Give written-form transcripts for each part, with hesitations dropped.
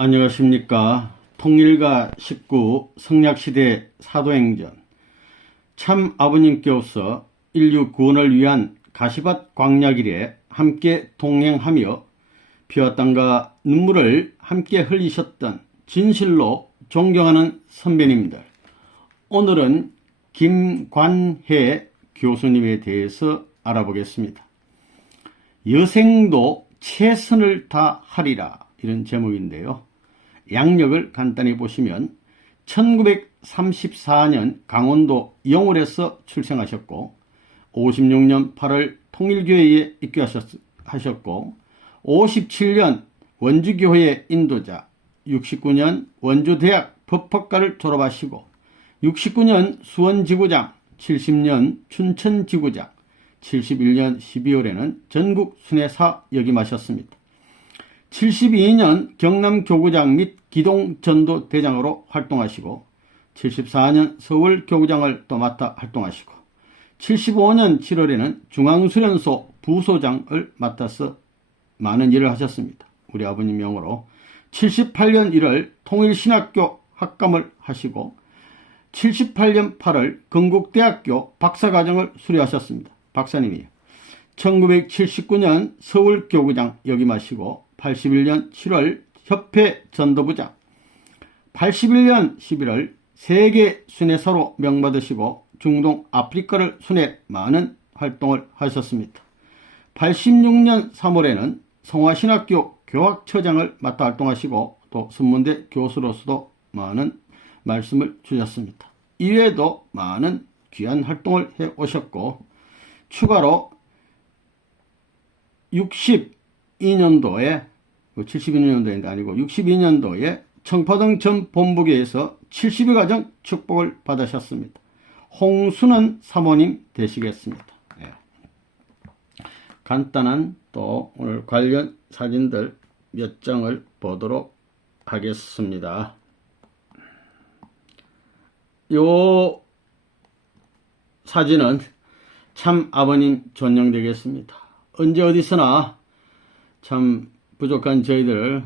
안녕하십니까. 통일가 19 성약시대 사도행전 참 아버님께서 인류 구원을 위한 가시밭 광야길에 함께 동행하며 피와 땀과 눈물을 함께 흘리셨던 진실로 존경하는 선배님들, 오늘은 김관혜 교수님에 대해서 알아보겠습니다. 여생도 최선을 다하리라, 이런 제목인데요. 양력을 간단히 보시면 1934년 강원도 영월에서 출생하셨고 56년 8월 통일교회에 입교하셨고 57년 원주교회 인도자, 69년 원주대학 법학과를 졸업하시고 69년 수원지구장, 70년 춘천지구장, 71년 12월에는 전국 순회사 역임하셨습니다. 72년 경남교구장 및 기동전도대장으로 활동하시고 74년 서울교구장을 또 맡아 활동하시고 75년 7월에는 중앙수련소 부소장을 맡아서 많은 일을 하셨습니다. 우리 아버님 명으로 78년 1월 통일신학교 학감을 하시고 78년 8월 건국대학교 박사과정을 수료하셨습니다. 박사님이에요. 1979년 서울교구장 역임하시고 81년 7월 협회 전도부장, 81년 11월 세계 순회사로 명받으시고 중동 아프리카를 순회 많은 활동을 하셨습니다. 86년 3월에는 성화신학교 교학처장을 맡아 활동하시고 또 선문대 교수로서도 많은 말씀을 주셨습니다. 이외에도 많은 귀한 활동을 해 오셨고 추가로 62년도에 72년도인데 아니고 62년도에 청파동 전 본부교에서 70일 가정 축복을 받으셨습니다. 홍순원 사모님 되시겠습니다. 네. 간단한 또 오늘 관련 사진들 몇 장을 보도록 하겠습니다. 요 사진은 참 아버님 존경되겠습니다. 언제 어디서나 참 부족한 저희들을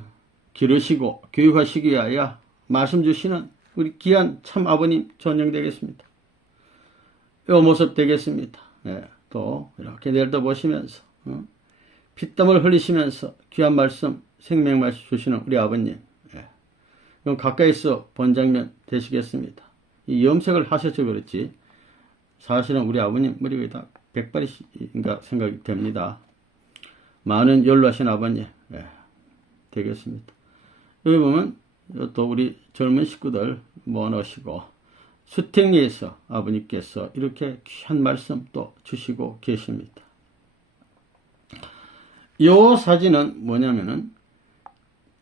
기르시고 교육하시기 위하여 말씀 주시는 우리 귀한 참 아버님 존경되겠습니다. 이 모습 되겠습니다. 네, 또 이렇게 내려다보시면서 피땀을 흘리시면서 귀한 말씀, 생명 말씀 주시는 우리 아버님, 네, 이건 가까이서 본 장면 되시겠습니다. 이 염색을 하셔서 그렇지 사실은 우리 아버님 머리가 다 백발인가 생각이 됩니다. 많은 연로하신 아버님, 네, 되겠습니다. 여기 보면 또 우리 젊은 식구들 모아놓으시고 수택리에서 아버님께서 이렇게 귀한 말씀 또 주시고 계십니다. 이 사진은 뭐냐면은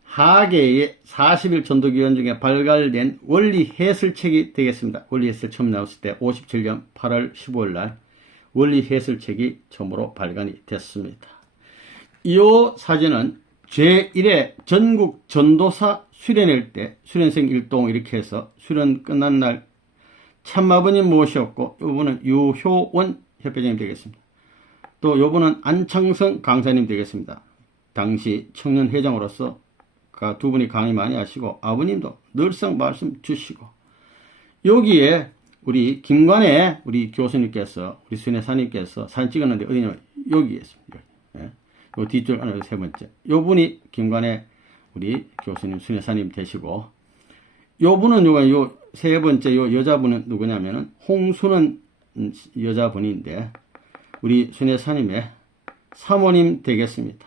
하계의 40일 전도기원 중에 발간된 원리 해설책이 되겠습니다. 원리 해설 처음 나왔을 때 57년 8월 15일 날 원리 해설책이 처음으로 발간이 됐습니다. 이 사진은 제1회 전국 전도사 수련회 때 수련생 일동 이렇게 해서 수련 끝난 날 참아버님 모셨고 요분은 유효원 협회장님 되겠습니다. 또 요분은 안창성 강사님 되겠습니다. 당시 청년회장으로서 두 분이 강의 많이 하시고 아버님도 늘상 말씀 주시고 여기에 우리 김관혜 우리 교수님께서 우리 순회사님께서 사진 찍었는데 어디냐면 여기 있습니다. 여기. 예. 요 뒤쪽 하나 세 번째 요 분이 김관혜 우리 교수님 순회사님 되시고 요 분은 요 세 번째 요 여자분은 누구냐면은 홍순은 여자분인데 우리 순회사님의 사모님 되겠습니다.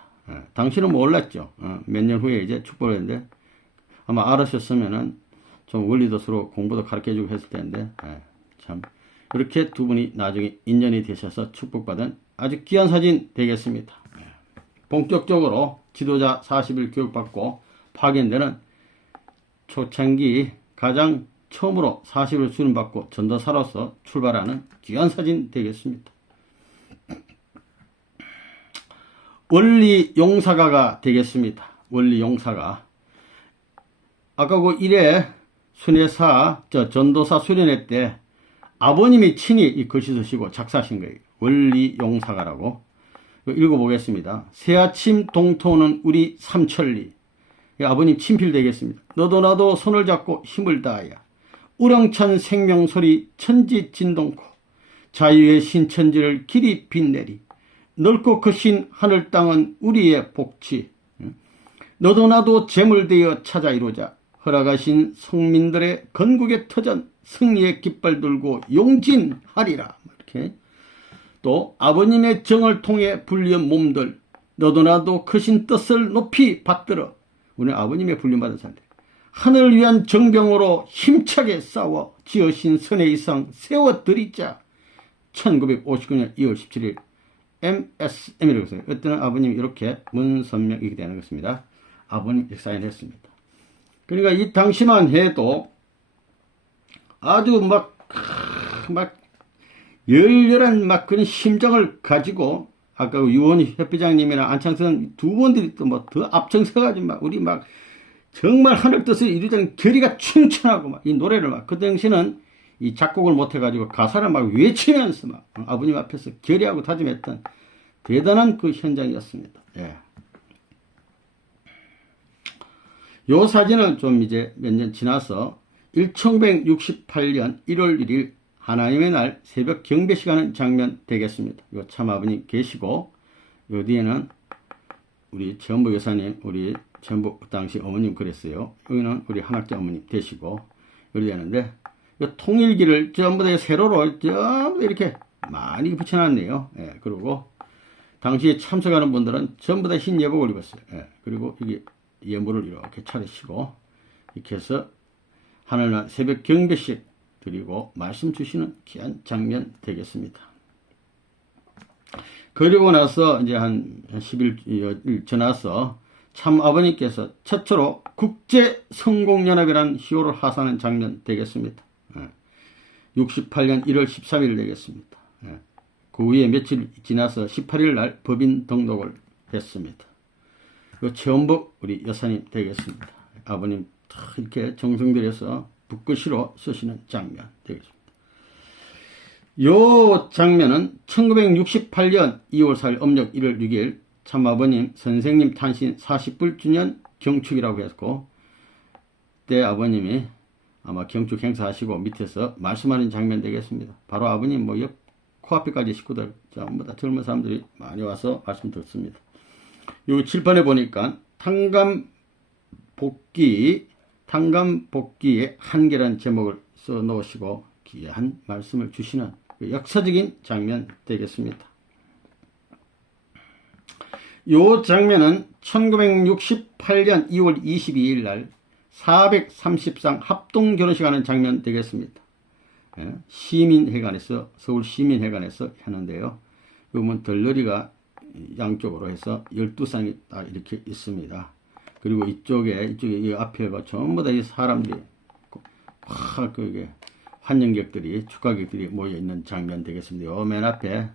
당신은 몰랐죠. 몇 년 후에 이제 축복을 했는데 아마 알았었으면은 좀 원리도 서로 공부도 가르쳐주고 했을 텐데 참 이렇게 두 분이 나중에 인연이 되셔서 축복받은 아주 귀한 사진 되겠습니다. 본격적으로 지도자 40일 교육받고 파견되는 초창기 가장 처음으로 40일 수련받고 전도사로서 출발하는 귀한 사진 되겠습니다. 원리 용사가가 되겠습니다. 원리 용사가. 아까 그 1회 순회사, 전도사 수련회 때 아버님이 친히 이 글씨 쓰시고 작사하신 거예요. 원리 용사가라고. 읽어보겠습니다. 새아침 동토는 우리 삼천리, 아버님 친필 되겠습니다. 너도 나도 손을 잡고 힘을 다하여 우렁찬 생명소리 천지진동코 자유의 신천지를 길이 빛내리. 넓고 크신 하늘 땅은 우리의 복지. 너도 나도 재물되어 찾아 이루자. 허락하신 성민들의 건국의 터전 승리의 깃발 들고 용진하리라. 이렇게 또 아버님의 정을 통해 불리운 몸들 너도 나도 크신 뜻을 높이 받들어. 우리는 아버님의 불림받은 사람들 하늘을 위한 정병으로 힘차게 싸워 지으신 선의 이상 세워드리자. 1959년 2월 17일 MSM이라고 했어요. 그때는 아버님이 이렇게 문선명 이렇게 되는 것입니다. 아버님 사인했습니다. 그러니까 이 당시만 해도 아주 막 열렬한 막 그런 심정을 가지고 아까 유원희 협회장님이나 안창선 두 분들이 또 뭐 더 앞장서가지고 막 우리 막 정말 하늘 뜻을 이루자는 결의가 충천하고 막 이 노래를 막 그 당시는 이 작곡을 못해가지고 가사를 막 외치면서 막 아버님 앞에서 결의하고 다짐했던 대단한 그 현장이었습니다. 예. 요 사진은 좀 이제 몇 년 지나서 1968년 1월 1일 하나님의 날 새벽 경배 시간은 장면 되겠습니다. 요 참 아버님 계시고 여기에는 우리 전부 여사님, 우리 전부 당시 어머님 그랬어요. 여기는 우리 한학자 어머님 되시고 이렇게 되는데 이 통일기를 전부 다 세로로 전부 이렇게 많이 붙여놨네요. 예, 그리고 당시에 참석하는 분들은 전부 다 흰 예복을 입었어요. 예, 그리고 여기 예물을 이렇게 차리시고 이렇게 해서 하늘날 새벽 경배식 드리고 말씀 주시는 귀한 장면 되겠습니다. 그리고 나서 이제 한 10일 지나서 참 아버님께서 최초로 국제성공연합이라는 희호를 하사하는 장면 되겠습니다. 68년 1월 13일 되겠습니다. 그 후에 며칠 지나서 18일 날 법인 등록을 했습니다. 최원복 우리 여사님 되겠습니다. 아버님 이렇게 정성 들여서 붓글씨로 쓰시는 장면 되겠습니다. 요 장면은 1968년 2월 4일 음력 1월 6일 참아버님 선생님 탄신 40불주년 경축이라고 했고 그때 아버님이 아마 경축 행사하시고 밑에서 말씀하는 장면 되겠습니다. 바로 아버님 뭐 옆 코앞에까지 식구들 전부 다 젊은 사람들이 많이 와서 말씀 듣습니다. 요 칠판에 보니까 탕감복기에 한계라는 제목을 써 놓으시고 귀한 말씀을 주시는 역사적인 장면 되겠습니다. 요 장면은 1968년 2월 22일 날 430상 합동결혼식 하는 장면 되겠습니다. 시민회관에서 서울 시민회관에서 하는데요. 요 보면 덜러리가 양쪽으로 해서 12쌍이 딱 이렇게 있습니다. 그리고 이쪽에 이 앞에가 전부 다 이 사람들이 그게 환영객들이 축하객들이 모여 있는 장면 되겠습니다. 요 맨 앞에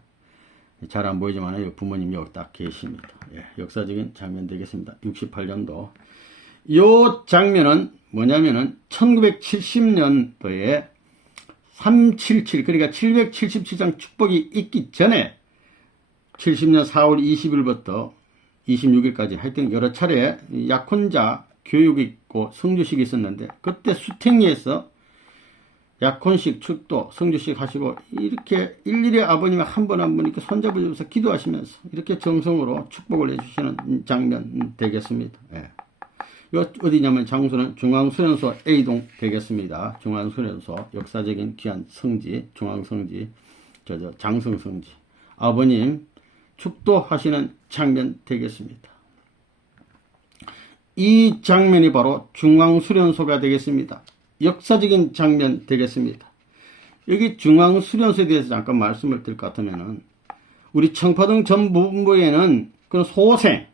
잘 안 보이지만 요 부모님 여기 딱 계십니다. 예, 역사적인 장면 되겠습니다. 68년도 요 장면은 뭐냐면은 1970년도에 377 그러니까 777장 축복이 있기 전에 70년 4월 20일부터 26일까지 하여튼 여러 차례 약혼자 교육이 있고 성주식이 있었는데 그때 수택리에서 약혼식, 축도, 성주식 하시고 이렇게 일일이 아버님이 한 분 한 분 이렇게 손잡으면서 기도하시면서 이렇게 정성으로 축복을 해주시는 장면 되겠습니다. 예. 요 어디냐면 장소는 중앙수련소 A동 되겠습니다. 중앙수련소 역사적인 귀한 성지, 중앙성지, 장성성지 아버님 축도하시는 장면 되겠습니다. 이 장면이 바로 중앙수련소가 되겠습니다. 역사적인 장면 되겠습니다. 여기 중앙수련소에 대해서 잠깐 말씀을 드릴 것 같으면은 우리 청파동 전북부에는 그런 소생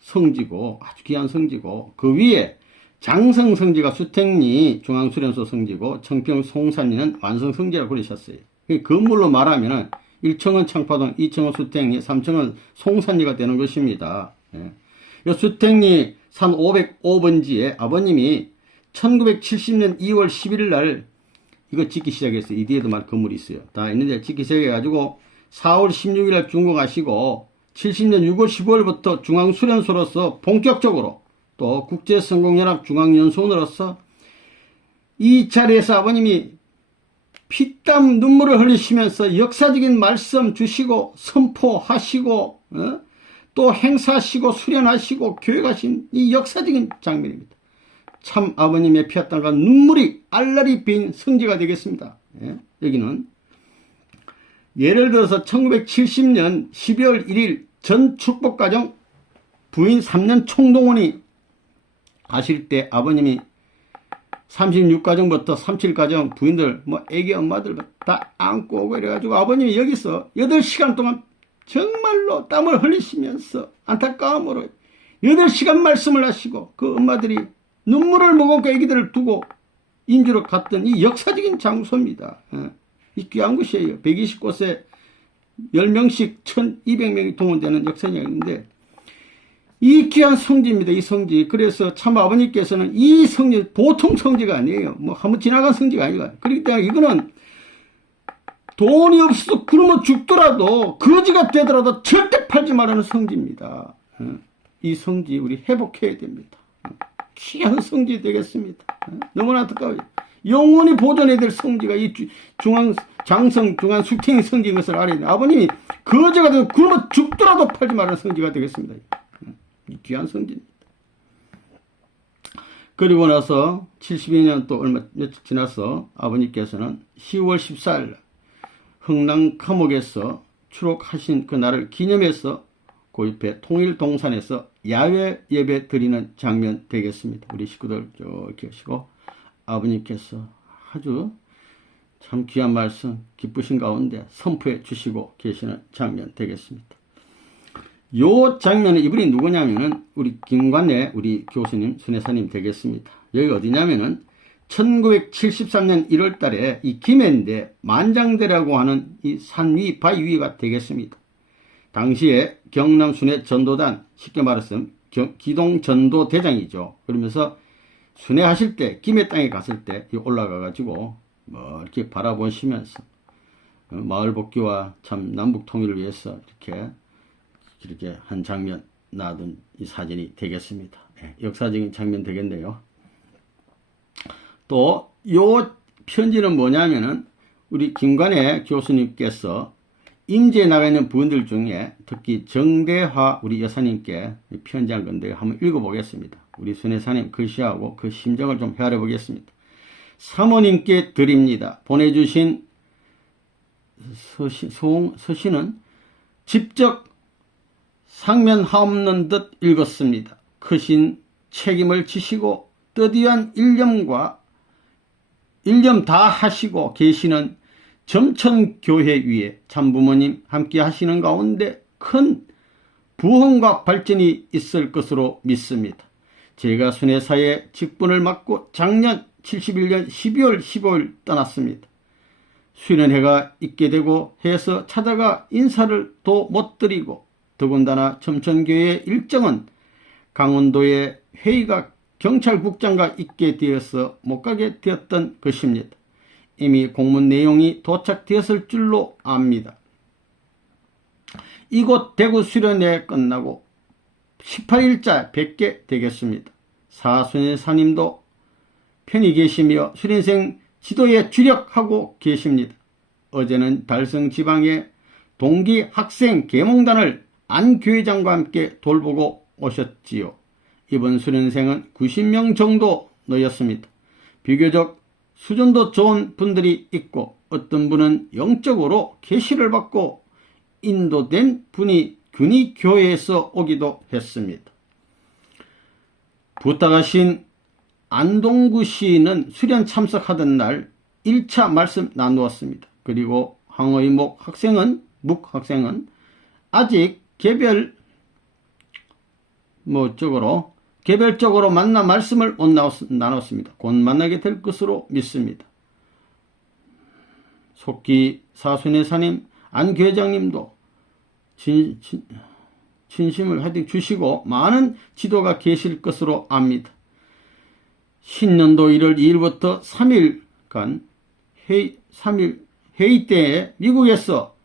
성지고 아주 귀한 성지고 그 위에 장성성지가 수택리 중앙수련소 성지고 청평 송산리는 완성성지라고 그러셨어요. 건물로 말하면은 1층은 청파동, 2층은 수택리, 3층은 송산리가 되는 것입니다. 예. 이 수택리 산 505번지에 아버님이 1970년 2월 11일 날 이거 짓기 시작했어요. 이 뒤에도 막 건물이 있어요. 다 있는데 짓기 시작해가지고 4월 16일 날 준공하시고 70년 6월 15일부터 중앙수련소로서 본격적으로 또 국제성공연합 중앙연수원으로서 이 자리에서 아버님이 피땀 눈물을 흘리시면서 역사적인 말씀 주시고 선포하시고 또 행사하시고 수련하시고 교육하신 이 역사적인 장면입니다. 참 아버님의 피와 땀과 눈물이 알랄이 빈 성지가 되겠습니다. 여기는 예를 들어서 1970년 12월 1일 전 축복가정 부인 3년 총동원이 가실 때 아버님이 36가정부터 37가정 부인들 애기 엄마들 다 안고 오고 이래가지고 아버님이 여기서 8시간 동안 정말로 땀을 흘리시면서 안타까움으로 8시간 말씀을 하시고 그 엄마들이 눈물을 머금고 애기들을 두고 인주로 갔던 이 역사적인 장소입니다. 이 귀한 곳이에요. 120곳에 10명씩 1200명이 동원되는 역사장인데 이 귀한 성지입니다. 이 성지. 그래서 참 아버님께서는 이 성지 보통 성지가 아니에요. 한번 지나간 성지가 아니라. 그렇기 때문에 이거는 돈이 없어서 굶어 죽더라도 거지가 되더라도 절대 팔지 말라는 성지입니다. 이 성지 우리 회복해야 됩니다. 귀한 성지 되겠습니다. 너무나 안타까워요. 영원히 보존해야 될 성지가 이 장성 중앙 수탱이 성지인 것을 알아야 돼요. 아버님이 거지가 되고 굶어 죽더라도 팔지 말라는 성지가 되겠습니다. 귀한 성지입니다. 그리고 나서 72년 또 얼마 며칠 지나서 아버님께서는 10월 14일 흥남 감옥에서 추록하신 그 날을 기념해서 고입회 통일동산에서 야외 예배 드리는 장면 되겠습니다. 우리 식구들 쭉 계시고 아버님께서 아주 참 귀한 말씀 기쁘신 가운데 선포해 주시고 계시는 장면 되겠습니다. 요 장면의 이분이 누구냐면은 우리 김관래 우리 교수님 순회사님 되겠습니다. 여기 어디냐면은 1973년 1월 달에 이 김해인데 만장대라고 하는 이 산위 바위 위가 되겠습니다. 당시에 경남 순회 전도단 쉽게 말했으면 기동 전도 대장이죠. 그러면서 순회하실 때 김해 땅에 갔을 때 올라가 가지고 이렇게 바라보시면서 마을 복귀와 참 남북 통일을 위해서 이렇게 한 장면 놔둔 이 사진이 되겠습니다. 역사적인 장면 되겠네요. 또 요 편지는 뭐냐면은 우리 김관혜 교수님께서 임지에 나가 있는 부인들 중에 특히 정대화 우리 여사님께 편지한 건데 한번 읽어보겠습니다. 우리 순회사님 글씨하고 그 심정을 좀 헤아려 보겠습니다. 사모님께 드립니다. 보내주신 서신은 직접 상면하없는 듯 읽었습니다. 크신 책임을 지시고 뜻위한 일념 다 하시고 계시는 점천교회 위에 참부모님 함께 하시는 가운데 큰 부흥과 발전이 있을 것으로 믿습니다. 제가 순회사의 직분을 맡고 작년 71년 12월 15일 떠났습니다. 수련회가 있게 되고 해서 찾아가 인사를 또 못 드리고 더군다나 점천교회 일정은 강원도에 회의가 경찰국장과 있게 되어서 못 가게 되었던 것입니다. 이미 공문 내용이 도착되었을 줄로 압니다. 이곳 대구 수련회 끝나고 18일자 뵙게 되겠습니다. 사순회사님도 편히 계시며 수련생 지도에 주력하고 계십니다. 어제는 달성 지방의 동기 학생 계몽단을 안 교회장과 함께 돌보고 오셨지요. 이번 수련생은 90명 정도 놓였습니다. 비교적 수준도 좋은 분들이 있고 어떤 분은 영적으로 계시를 받고 인도된 분이 균이 교회에서 오기도 했습니다. 부탁하신 안동구 시인은 수련 참석하던 날 1차 말씀 나누었습니다. 그리고 황의목 학생은 아직 개별적으로 만나 말씀을 못 나눴습니다. 곧 만나게 될 것으로 믿습니다. 속기 사순회사님, 안 교회장님도 진심을 하여튼 주시고 많은 지도가 계실 것으로 압니다. 신년도 1월 2일부터 3일간 회의 때에 미국에서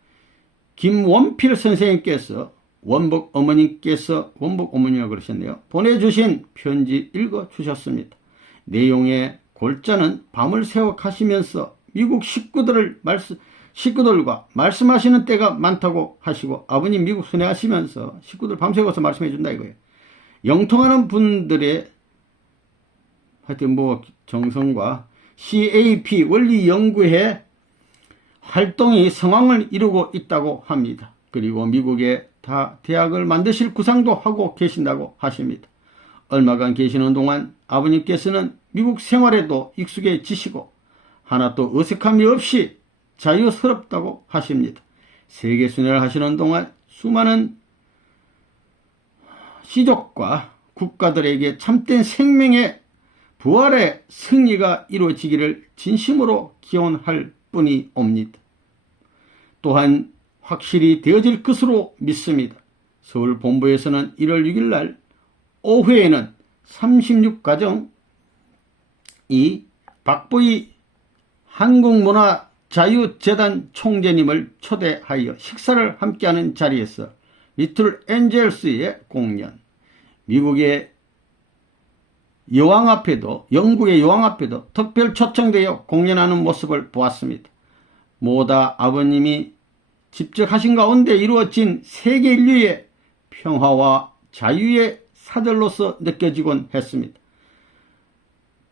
김원필 선생님께서 원복 어머니가 그러셨네요. 보내주신 편지 읽어주셨습니다. 내용의 골자는 밤을 새워 가시면서 미국 식구들과 말씀하시는 때가 많다고 하시고, 아버님 미국 순회하시면서 식구들 밤새워서 말씀해 준다 이거예요. 영통하는 분들의 하여튼 정성과 CAP 원리연구회 활동이 성황을 이루고 있다고 합니다. 그리고 미국에 다 대학을 만드실 구상도 하고 계신다고 하십니다. 얼마간 계시는 동안 아버님께서는 미국 생활에도 익숙해지시고 하나도 어색함이 없이 자유스럽다고 하십니다. 세계순회를 하시는 동안 수많은 시족과 국가들에게 참된 생명의 부활의 승리가 이루어지기를 진심으로 기원할 뿐이옵니다. 또한 확실히 되어질 것으로 믿습니다. 서울 본부에서는 1월 6일 날 오후에는 36가정이 박보희 한국문화자유재단 총재님을 초대하여 식사를 함께하는 자리에서 리틀 엔젤스의 공연, 미국의 여왕 앞에도, 영국의 여왕 앞에도 특별 초청되어 공연하는 모습을 보았습니다. 모다 아버님이 직접 하신 가운데 이루어진 세계 인류의 평화와 자유의 사절로서 느껴지곤 했습니다.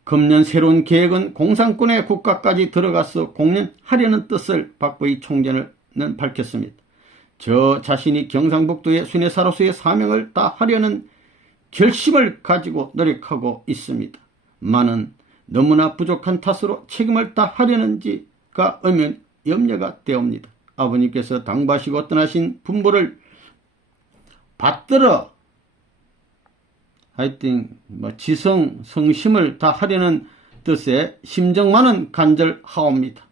금년 새로운 계획은 공산권의 국가까지 들어가서 공연하려는 뜻을 박보희 총재는 밝혔습니다. 저 자신이 경상북도의 순회사로서의 사명을 다하려는 결심을 가지고 노력하고 있습니다. 많은 너무나 부족한 탓으로 책임을 다하려는지가 염려가 되옵니다. 아버님께서 당부하시고 떠나신 분부를 받들어 하여튼 성심을 다하려는 뜻에 심정만은 간절하옵니다.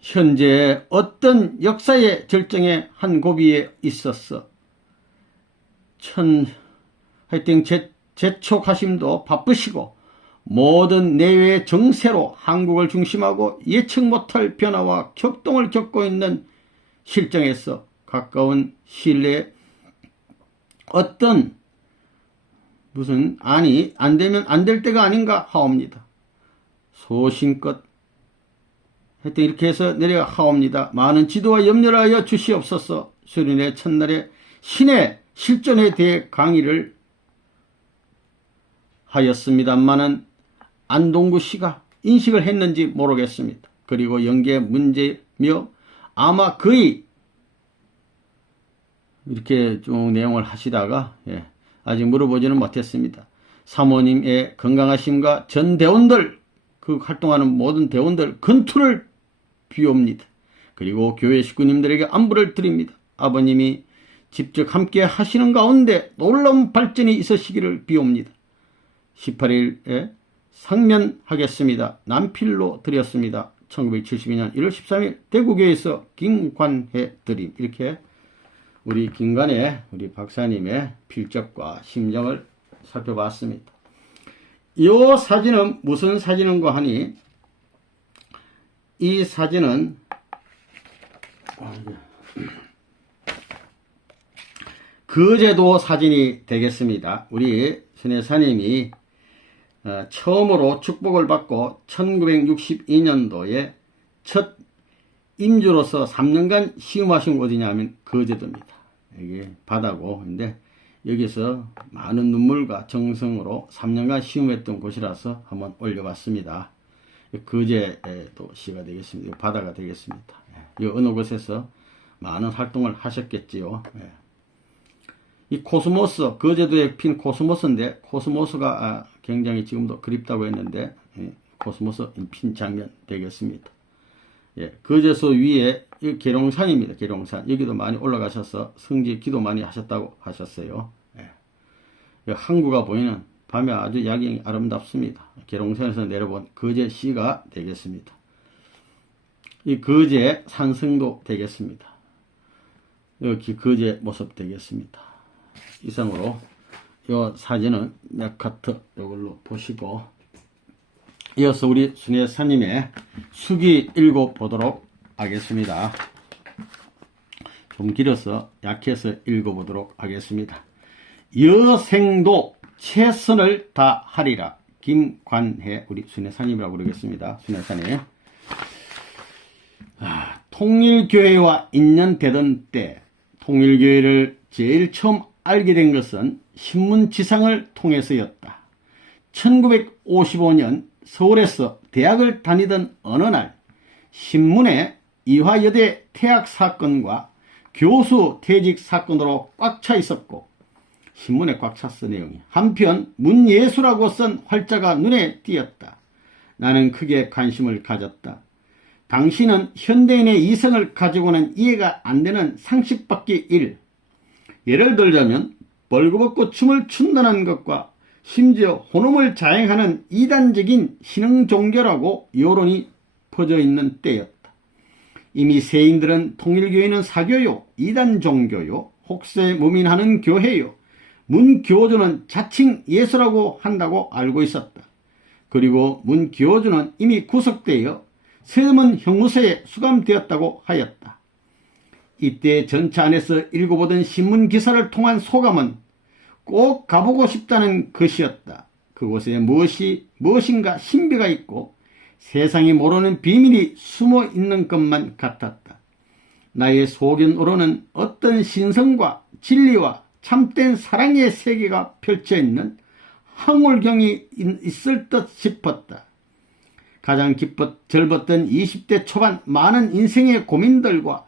현재 어떤 역사의 절정의 한 고비에 있어서 하여튼 재촉하심도 바쁘시고 모든 내외의 정세로 한국을 중심하고 예측 못할 변화와 격동을 겪고 있는 실정에서 가까운 시일내에 어떤 안 되면 안 될 때가 아닌가 하옵니다. 소신껏 하여튼 이렇게 해서 내려가 하옵니다. 많은 지도와 염려를 하여 주시옵소서. 수련회 첫날에 신의 실존에 대해 강의를 하였습니다만은 안동구 씨가 인식을 했는지 모르겠습니다. 그리고 연계 문제며 아마 거의 이렇게 쭉 내용을 하시다가 아직 물어보지는 못했습니다. 사모님의 건강하심과 전 대원들, 그 활동하는 모든 대원들 건투를 비옵니다. 그리고 교회 식구님들에게 안부를 드립니다. 아버님이 직접 함께 하시는 가운데 놀라운 발전이 있으시기를 비옵니다. 18일에 상면하겠습니다. 남필로 드렸습니다. 1972년 1월 13일 대구교회에서 김관해 드림. 이렇게 우리 김관해 우리 박사님의 필적과 심정을 살펴봤습니다. 이 사진은 무슨 사진인가 하니, 이 사진은 거제도 사진이 되겠습니다. 우리 선혜사님이 처음으로 축복을 받고 1962년도에 첫 임주로서 3년간 시험하신 곳이냐 하면 거제도입니다. 여기 바다고, 근데 여기서 많은 눈물과 정성으로 3년간 시험했던 곳이라서 한번 올려봤습니다. 거제도 시가 되겠습니다. 바다가 되겠습니다. 이 어느 곳에서 많은 활동을 하셨겠지요. 이 코스모스, 거제도에 핀 코스모스인데, 코스모스가 굉장히 지금도 그립다고 했는데, 코스모스 핀 장면 되겠습니다. 거제소 위에 이 계룡산입니다. 계룡산. 여기도 많이 올라가셔서 성지 기도 많이 하셨다고 하셨어요. 항구가 보이는 밤에 아주 야경이 아름답습니다. 계룡산에서 내려본 거제시가 되겠습니다. 이 거제 산성도 되겠습니다. 여기 거제 모습 되겠습니다. 이상으로 이 사진은 네카트 이걸로 보시고, 이어서 우리 순회사님의 수기 읽어보도록 하겠습니다. 좀 길어서 약해서 읽어보도록 하겠습니다. 여생도 최선을 다하리라. 김관해, 우리 순회사님이라고 그러겠습니다. 순회사님. 통일교회와 인연되던 때 통일교회를 제일 처음 알게 된 것은 신문지상을 통해서였다. 1955년 서울에서 대학을 다니던 어느 날 신문에 이화여대 퇴학 사건과 교수 퇴직 사건으로 꽉 차 있었고, 신문에 꽉 찼어 내용이. 한편 문예수라고 쓴 활자가 눈에 띄었다. 나는 크게 관심을 가졌다. 당시는 현대인의 이성을 가지고는 이해가 안 되는 상식밖의 일. 예를 들자면 벌거벗고 춤을 춘다는 것과 심지어 혼음을 자행하는 이단적인 신흥 종교라고 여론이 퍼져 있는 때였다. 이미 세인들은 통일교회는 사교요, 이단 종교요, 혹세무민하는 교회요, 문교주는 자칭 예수라고 한다고 알고 있었다. 그리고 문교주는 이미 구속되어 세먼 형무소에 수감되었다고 하였다. 이때 전차 안에서 읽어보던 신문기사를 통한 소감은 꼭 가보고 싶다는 것이었다. 그곳에 무엇인가 신비가 있고 세상이 모르는 비밀이 숨어 있는 것만 같았다. 나의 소견으로는 어떤 신성과 진리와 참된 사랑의 세계가 펼쳐있는 황홀경이 있을 듯 싶었다. 가장 젊었던 20대 초반 많은 인생의 고민들과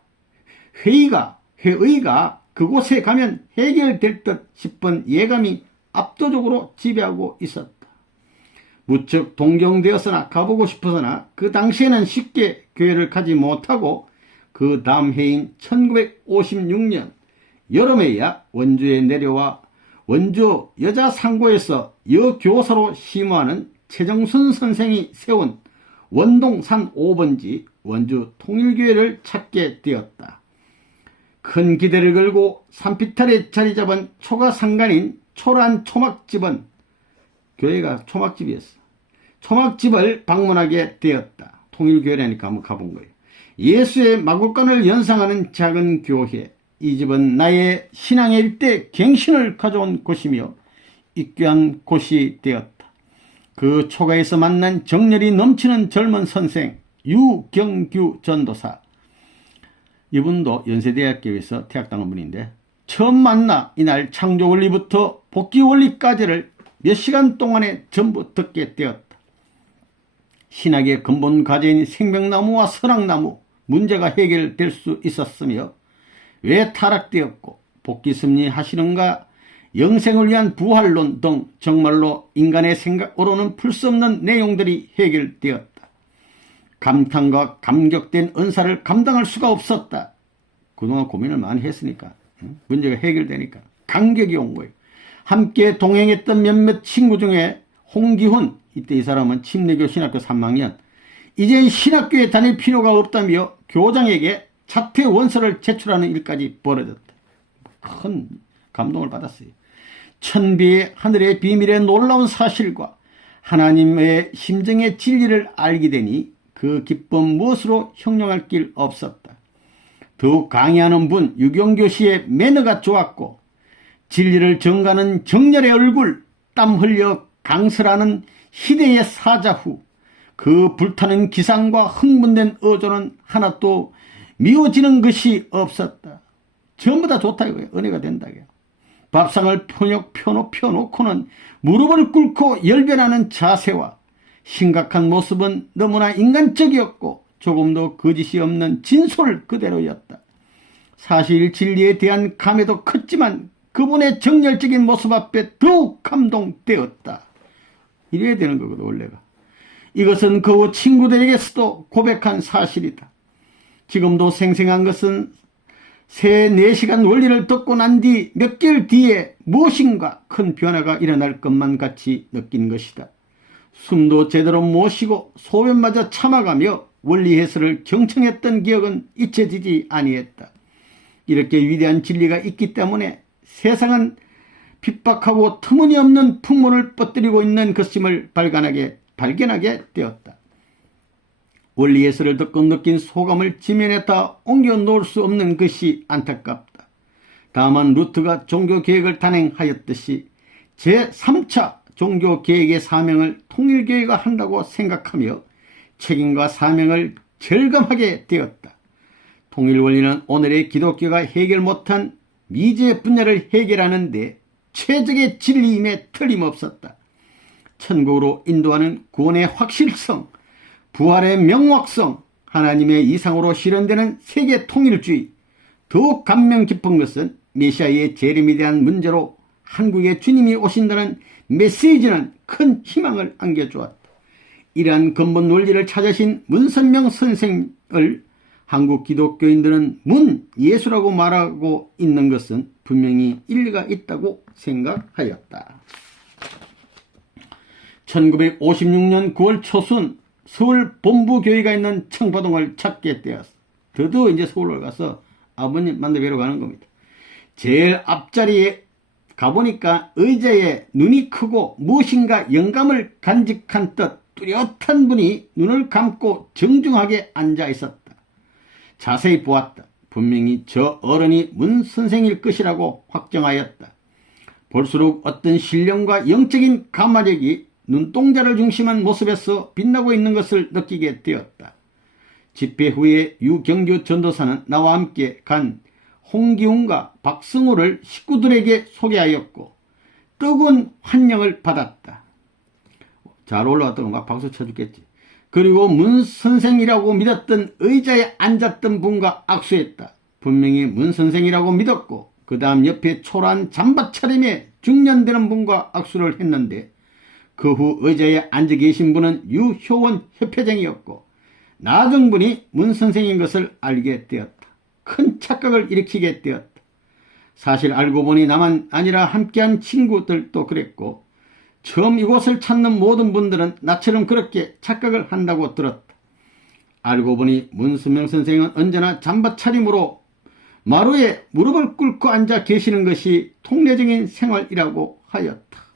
회의가 그곳에 가면 해결될 듯 싶은 예감이 압도적으로 지배하고 있었다. 무척 동경되었으나 가보고 싶었으나 그 당시에는 쉽게 교회를 가지 못하고 그 다음 해인 1956년 여름에야 원주에 내려와 원주 여자상고에서 여교사로 심호하는 최정순 선생이 세운 원동산 5번지 원주 통일교회를 찾게 되었다. 큰 기대를 걸고 산비탈에 자리 잡은 초가상간인 초란 초막집은, 교회가 초막집이었어. 초막집을 방문하게 되었다. 통일교회라니까 한번 가본 거예요. 예수의 마구간을 연상하는 작은 교회. 이 집은 나의 신앙의 일대 갱신을 가져온 곳이며 입교한 곳이 되었다. 그 초가에서 만난 정열이 넘치는 젊은 선생 유경규 전도사. 이분도 연세대학교에서 퇴학당한 분인데 처음 만나 이날 창조원리부터 복귀원리까지를 몇 시간 동안에 전부 듣게 되었다. 신학의 근본 과제인 생명나무와 선악나무 문제가 해결될 수 있었으며 왜 타락되었고 복귀승리 하시는가, 영생을 위한 부활론 등 정말로 인간의 생각으로는 풀 수 없는 내용들이 해결되었다. 감탄과 감격된 은사를 감당할 수가 없었다. 그동안 고민을 많이 했으니까, 문제가 해결되니까 감격이 온 거예요. 함께 동행했던 몇몇 친구 중에 홍기훈, 이때 이 사람은 침례교 신학교 3학년, 이젠 신학교에 다닐 필요가 없다며 교장에게 자퇴 원서를 제출하는 일까지 벌어졌다. 큰 감동을 받았어요. 천비의 하늘의 비밀의 놀라운 사실과 하나님의 심정의 진리를 알게 되니 그 기쁨 무엇으로 형용할 길 없었다. 더욱 강의하는 분 유경규 씨의 매너가 좋았고 진리를 전가하는 정열의 얼굴, 땀 흘려 강설하는 희대의 사자후, 그 불타는 기상과 흥분된 어조는 하나도 미워지는 것이 없었다. 전부 다 좋다 이거예요. 은혜가 된다 이거예요. 밥상을 펴놓고는 무릎을 꿇고 열변하는 자세와 심각한 모습은 너무나 인간적이었고 조금도 거짓이 없는 진솔 그대로였다. 사실 진리에 대한 감회도 컸지만 그분의 정열적인 모습 앞에 더욱 감동되었다. 이래야 되는 거거든 원래가. 이것은 그 친구들에게서도 고백한 사실이다. 지금도 생생한 것은 3-4시간 원리를 듣고 난 뒤 몇 개월 뒤에 무엇인가 큰 변화가 일어날 것만 같이 느낀 것이다. 숨도 제대로 못 쉬고 소변마저 참아가며 원리 해설을 경청했던 기억은 잊혀지지 아니했다. 이렇게 위대한 진리가 있기 때문에 세상은 핍박하고 터무니없는 풍문을 뻗뜨리고 있는 것임을 발견하게 되었다. 원리예설을 듣고 느낀 소감을 지면에 다 옮겨 놓을 수 없는 것이 안타깝다. 다만 루트가 종교개혁을 단행하였듯이 제3차 종교개혁의 사명을 통일교회가 한다고 생각하며 책임과 사명을 절감하게 되었다. 통일원리는 오늘의 기독교가 해결 못한 미제 분야를 해결하는 데 최적의 진리임에 틀림없었다. 천국으로 인도하는 구원의 확실성, 부활의 명확성, 하나님의 이상으로 실현되는 세계 통일주의, 더욱 감명 깊은 것은 메시아의 재림에 대한 문제로 한국에 주님이 오신다는 메시지는 큰 희망을 안겨주었다. 이러한 근본 논리를 찾으신 문선명 선생을 한국 기독교인들은 문예수라고 말하고 있는 것은 분명히 일리가 있다고 생각하였다. 1956년 9월 초순 서울 본부교회가 있는 청파동을 찾게 되었어. 드디어 이제 서울로 가서 아버님 만나뵈러 가는 겁니다. 제일 앞자리에 가보니까 의자에 눈이 크고 무엇인가 영감을 간직한 듯 뚜렷한 분이 눈을 감고 정중하게 앉아 있었다. 자세히 보았다. 분명히 저 어른이 문 선생일 것이라고 확정하였다. 볼수록 어떤 신령과 영적인 감화력이 눈동자를 중심한 모습에서 빛나고 있는 것을 느끼게 되었다. 집회 후에 유경규 전도사는 나와 함께 간 홍기훈과 박승호를 식구들에게 소개하였고 뜨거운 환영을 받았다. 잘 올라왔다고 막 박수 쳐주겠지. 그리고 문 선생이라고 믿었던 의자에 앉았던 분과 악수했다. 분명히 문 선생이라고 믿었고 그 다음 옆에 초라한 잠바 차림에 중년되는 분과 악수를 했는데 그 후 의자에 앉아 계신 분은 유효원 협회장이었고 나중 분이 문 선생인 것을 알게 되었다. 큰 착각을 일으키게 되었다. 사실 알고 보니 나만 아니라 함께한 친구들도 그랬고 처음 이곳을 찾는 모든 분들은 나처럼 그렇게 착각을 한다고 들었다. 알고 보니 문선명 선생은 언제나 잠바 차림으로 마루에 무릎을 꿇고 앉아 계시는 것이 통례적인 생활이라고 하였다.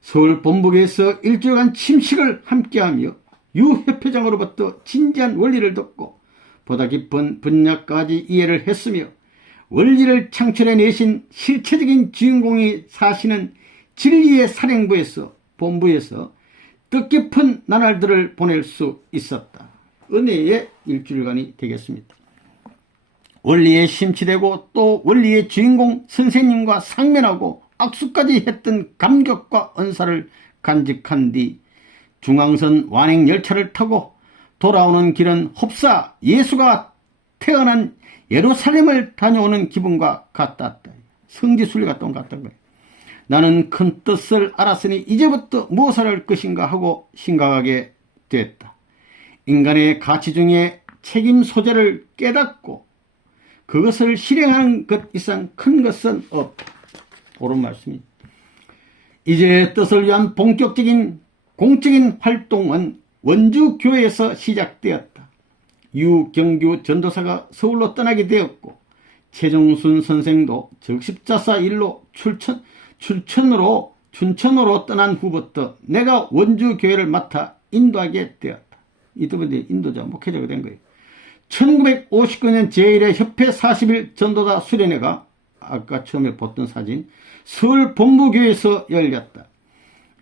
서울 본부에서 일주일간 침식을 함께하며 유 협회장으로부터 진지한 원리를 듣고 보다 깊은 분야까지 이해를 했으며 원리를 창출해내신 실체적인 주인공이 사시는 진리의 사령부에서 본부에서 뜻깊은 나날들을 보낼 수 있었다. 은혜의 일주일간이 되겠습니다. 원리에 심취되고 또 원리의 주인공 선생님과 상면하고 악수까지 했던 감격과 은사를 간직한 뒤 중앙선 완행열차를 타고 돌아오는 길은 흡사 예수가 태어난 예루살렘을 다녀오는 기분과 같았다. 성지순례 갔다 온 것 같던 거예요. 나는 큰 뜻을 알았으니 이제부터 무엇을 할 것인가 하고 심각하게 됐다. 인간의 가치 중에 책임 소재를 깨닫고 그것을 실행하는 것 이상 큰 것은 없다. 옳은 말씀입니다. 이제 뜻을 위한 본격적인 공적인 활동은 원주교회에서 시작되었다. 유경규 전도사가 서울로 떠나게 되었고 최종순 선생도 적십자사 일로 춘천으로 떠난 후부터 내가 원주교회를 맡아 인도하게 되었다. 이때부터 인도자 목회자가 된 거예요. 1959년 제1회 협회 40일 전도자 수련회가 아까 처음에 봤던 사진 서울 본부교회에서 열렸다.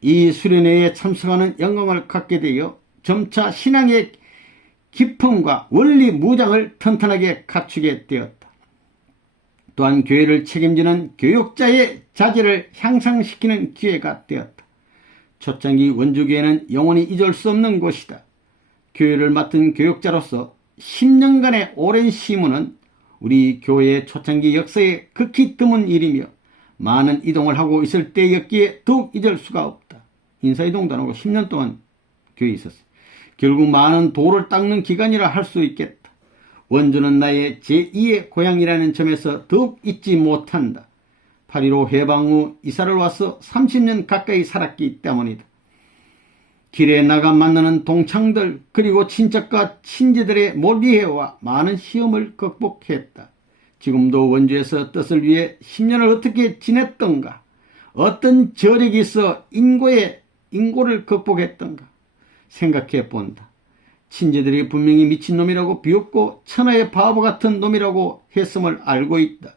이 수련회에 참석하는 영광을 갖게 되어 점차 신앙의 기품과 원리 무장을 튼튼하게 갖추게 되었다. 또한 교회를 책임지는 교육자의 자질을 향상시키는 기회가 되었다. 초창기 원주교회는 영원히 잊을 수 없는 곳이다. 교회를 맡은 교육자로서 10년간의 오랜 심은은 우리 교회의 초창기 역사에 극히 드문 일이며 많은 이동을 하고 있을 때였기에 더욱 잊을 수가 없다. 인사이동도 안 하고 10년 동안 교회에 있었어요. 결국 많은 돌을 닦는 기간이라 할 수 있겠다. 원주는 나의 제2의 고향이라는 점에서 더욱 잊지 못한다. 8.15 해방 후 이사를 와서 30년 가까이 살았기 때문이다. 길에 나가 만나는 동창들 그리고 친척과 친지들의 몰리해와 많은 시험을 극복했다. 지금도 원주에서 뜻을 위해 10년을 어떻게 지냈던가, 어떤 저력이 있어 인고를 극복했던가 생각해 본다. 친지들이 분명히 미친놈이라고 비웃고 천하의 바보 같은 놈이라고 했음을 알고 있다.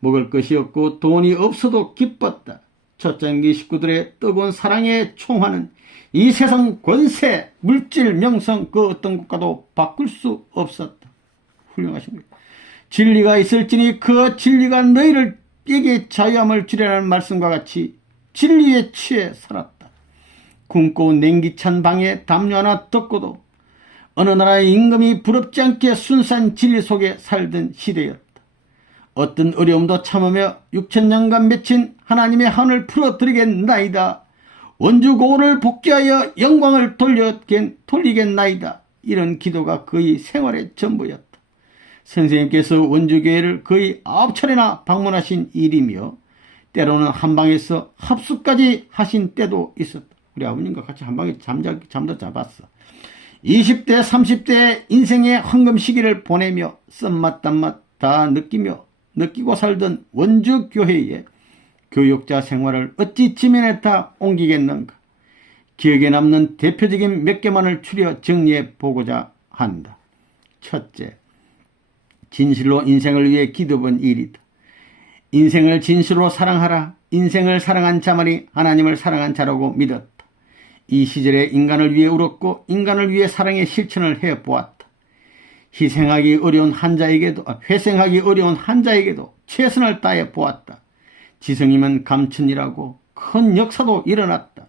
먹을 것이 없고 돈이 없어도 기뻤다. 초창기 식구들의 뜨거운 사랑의 총화는 이 세상 권세, 물질, 명성 그 어떤 것과도 바꿀 수 없었다. 훌륭하신 거예요. 진리가 있을지니 그 진리가 너희에게 자유함을 주려는 말씀과 같이 진리에 취해 살았다. 굶고 냉기찬 방에 담요 하나 덮고도 어느 나라의 임금이 부럽지 않게 순수한 진리 속에 살던 시대였다. 어떤 어려움도 참으며 6천년간 맺힌 하나님의 한을 풀어드리겠나이다. 원주고를 복귀하여 영광을 돌리겠나이다. 이런 기도가 그의 생활의 전부였다. 선생님께서 원주교회를 거의 9차례나 방문하신 일이며 때로는 한방에서 합숙까지 하신 때도 있었다. 우리 아버님과 같이 한방에 잠도 잡았어. 20대 30대 인생의 황금 시기를 보내며 쓴맛 단맛 다 느끼고 살던 원주교회의 교육자 생활을 어찌 지면에 다 옮기겠는가. 기억에 남는 대표적인 몇 개만을 추려 정리해 보고자 한다. 첫째, 진실로 인생을 위해 기도본 일이다. 인생을 진실로 사랑하라. 인생을 사랑한 자만이 하나님을 사랑한 자라고 믿었다. 이 시절에 인간을 위해 울었고 인간을 위해 사랑의 실천을 해보았다. 회생하기 어려운 환자에게도 최선을 다해 보았다. 지성이면 감춘이라고 큰 역사도 일어났다.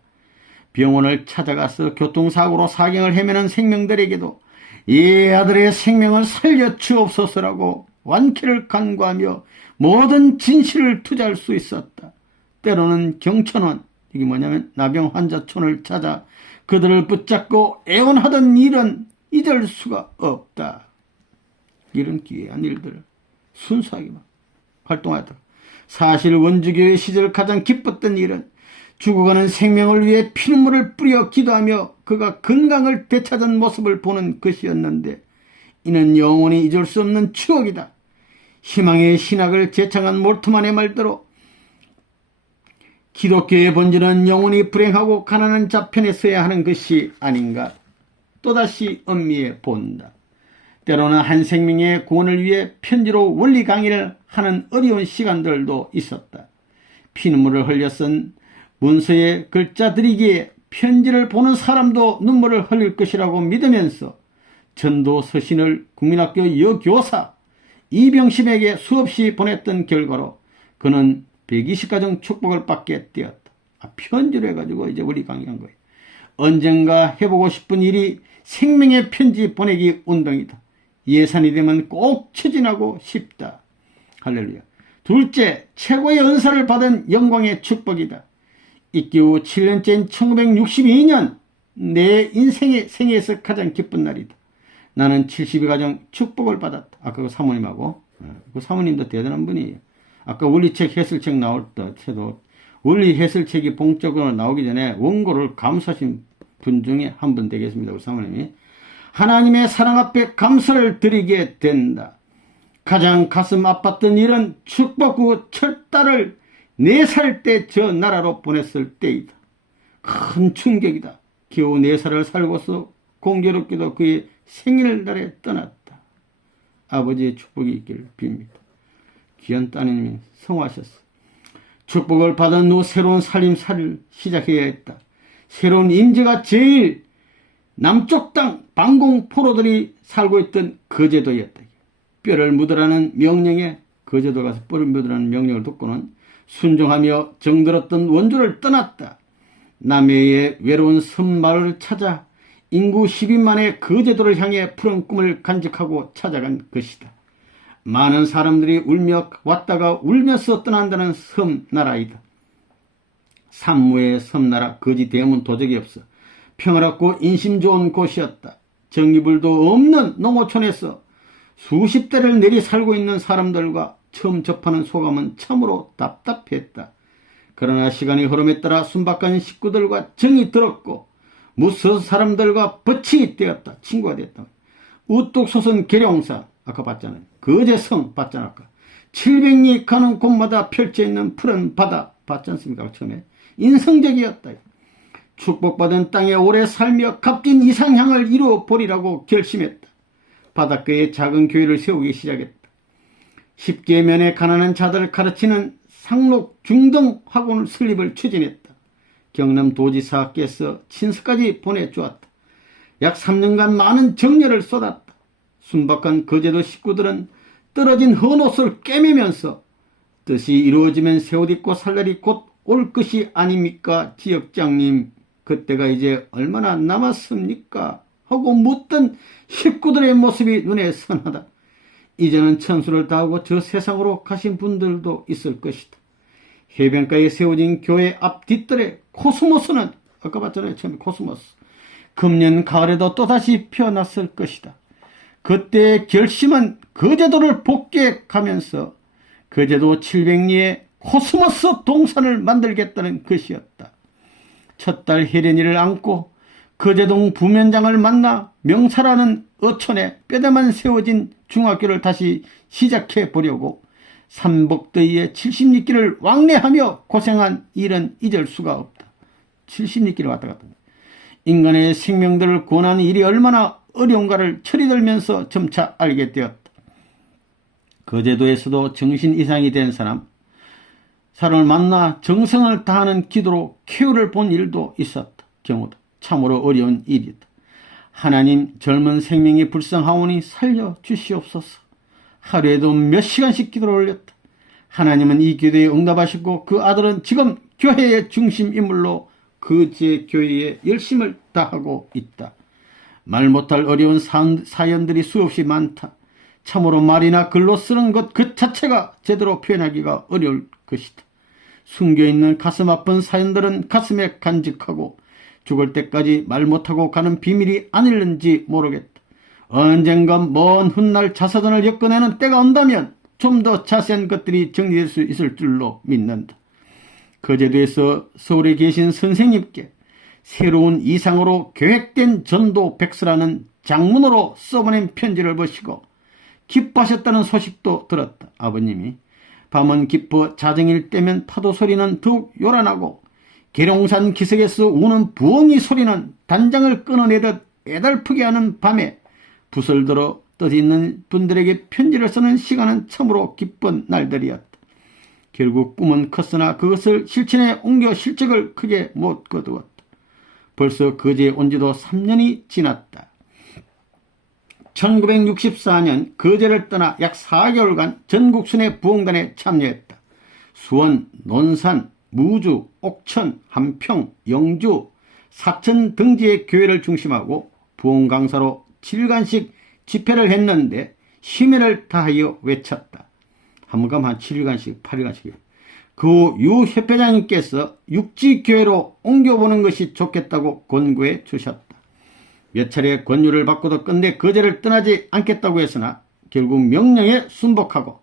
병원을 찾아가서 교통사고로 사경을 헤매는 생명들에게도 이 아들의 생명을 살려주옵소서라고 완쾌를 간구하며 모든 진실을 투자할 수 있었다. 때로는 경천원, 이게 뭐냐면 나병 환자촌을 찾아 그들을 붙잡고 애원하던 일은 잊을 수가 없다. 이런 기이한 일들을 순수하게 활동하였다. 사실 원주교회 시절 가장 기뻤던 일은 죽어가는 생명을 위해 피눈물을 뿌려 기도하며 그가 건강을 되찾은 모습을 보는 것이었는데 이는 영원히 잊을 수 없는 추억이다. 희망의 신학을 제창한 몰트만의 말대로 기독교의 본질은 영원히 불행하고 가난한 자편에 서야 하는 것이 아닌가 또다시 음미해 본다. 때로는 한 생명의 구원을 위해 편지로 원리 강의를 하는 어려운 시간들도 있었다. 피눈물을 흘려 쓴 문서에 글자 들이기에 편지를 보는 사람도 눈물을 흘릴 것이라고 믿으면서 전도 서신을 국민학교 여교사 이병심에게 수없이 보냈던 결과로 그는 120가정 축복을 받게 되었다. 편지를 해가지고 이제 원리 강의한 거예요. 언젠가 해보고 싶은 일이 생명의 편지 보내기 운동이다. 예산이 되면 꼭 추진하고 싶다. 할렐루야. 둘째, 최고의 은사를 받은 영광의 축복이다. 입기 후 7년째인 1962년 내 인생의 생애에서 가장 기쁜 날이다. 나는 72가정 축복을 받았다. 아까 그 사모님하고 그 사모님도 대단한 분이에요. 아까 원리책 해설책 나올 때도 원리 해설책이 본격적으로 나오기 전에 원고를 감수하신 분 중에 한 분 되겠습니다. 우리 사모님이. 하나님의 사랑 앞에 감사를 드리게 된다. 가장 가슴 아팠던 일은 축복 후 첫 딸을 4살 때 저 나라로 보냈을 때이다. 큰 충격이다. 겨우 4살을 살고서 공교롭게도 그의 생일날에 떠났다. 아버지의 축복이 있기를 빕니다. 귀한 따님이 성화하셨어. 축복을 받은 후 새로운 살림살이를 시작해야 했다. 새로운 임재가 제일 남쪽 땅 방공 포로들이 살고 있던 거제도였다. 뼈를 묻으라는 명령에 거제도 가서 뼈를 묻으라는 명령을 듣고는 순종하며 정들었던 원주를 떠났다. 남해의 외로운 섬마을을 찾아 인구 10인만의 거제도를 향해 푸른 꿈을 간직하고 찾아간 것이다. 많은 사람들이 울며 왔다가 울면서 떠난다는 섬나라이다. 산무의 섬나라 거지 대문 도적이 없어 평화롭고 인심 좋은 곳이었다. 전기불도 없는 농어촌에서 수십 대를 내리 살고 있는 사람들과 처음 접하는 소감은 참으로 답답했다. 그러나 시간이 흐름에 따라 순박한 식구들과 정이 들었고 무서운 사람들과 버치이 되었다. 친구가 됐다. 우뚝 솟은 계룡산 아까 봤잖아요. 거제성 봤잖아. 아까 700리 가는 곳마다 펼쳐있는 푸른 바다 봤지 않습니까? 처음에 인성적이었다. 축복받은 땅에 오래 살며 값진 이상향을 이루어 보리라고 결심했다. 바닷가에 작은 교회를 세우기 시작했다. 10계면에 가난한 자들을 가르치는 상록 중등 학원 설립을 추진했다. 경남 도지사께서 친서까지 보내주었다. 약 3년간 많은 정열을 쏟았다. 순박한 거제도 식구들은 떨어진 헌옷을 꿰매면서 뜻이 이루어지면 새 옷 입고 살 날이 곧 올 것이 아닙니까? 지역장님, 그때가 이제 얼마나 남았습니까? 하고 묻던 식구들의 모습이 눈에 선하다. 이제는 천수를 다하고 저 세상으로 가신 분들도 있을 것이다. 해변가에 세워진 교회 앞 뒷뜰에 코스모스는, 아까 봤잖아요, 처음에 코스모스, 금년 가을에도 또다시 피어났을 것이다. 그때의 결심은 거제도를 복귀가면서 거제도 700리에 코스모스 동산을 만들겠다는 것이었다. 첫딸 혜련이를 안고 거제동 부면장을 만나 명사라는 어촌에 뼈대만 세워진 중학교를 다시 시작해 보려고 삼복더위에 70리길을 왕래하며 고생한 일은 잊을 수가 없다. 70리길을 왔다 갔다. 인간의 생명들을 구원하는 일이 얼마나 어려운가를 철이 들면서 점차 알게 되었다. 거제도에서도 정신 이상이 된 사람을 만나 정성을 다하는 기도로 쾌유를 본 일도 있었다. 경우다. 참으로 어려운 일이다. 하나님, 젊은 생명이 불쌍하오니 살려주시옵소서. 하루에도 몇 시간씩 기도를 올렸다. 하나님은 이 기도에 응답하시고 그 아들은 지금 교회의 중심인물로 거제 교회에 열심을 다하고 있다. 말 못할 어려운 사연들이 수없이 많다. 참으로 말이나 글로 쓰는 것 그 자체가 제대로 표현하기가 어려울 것이다. 숨겨있는 가슴 아픈 사연들은 가슴에 간직하고 죽을 때까지 말 못하고 가는 비밀이 아닐는지 모르겠다. 언젠가 먼 훗날 자서전을 엮어내는 때가 온다면 좀 더 자세한 것들이 정리될 수 있을 줄로 믿는다. 거제도에서 서울에 계신 선생님께 새로운 이상으로 계획된 전도 백서라는 장문으로 써보낸 편지를 보시고 기뻐하셨다는 소식도 들었다. 아버님이 밤은 깊어 자정일 때면 파도 소리는 더욱 요란하고 계룡산 기슭에서 우는 부엉이 소리는 단장을 끊어내듯 애달프게 하는 밤에 붓을 들어 뜻 있는 분들에게 편지를 쓰는 시간은 참으로 기쁜 날들이었다. 결국 꿈은 컸으나 그것을 실천에 옮겨 실적을 크게 못 거두었다. 벌써 거제에 온 지도 3년이 지났다. 1964년 거제를 떠나 약 4개월간 전국순회 부흥단에 참여했다. 수원, 논산, 무주, 옥천, 함평, 영주, 사천 등지의 교회를 중심하고 부흥 강사로 7일간씩 집회를 했는데 심혈을 다하여 외쳤다. 한 번 가면 한 7일간씩, 8일간씩. 그 후 유 협회장님께서 육지교회로 옮겨보는 것이 좋겠다고 권고해 주셨다. 몇 차례 권유를 받고도 끝내 거제를 떠나지 않겠다고 했으나 결국 명령에 순복하고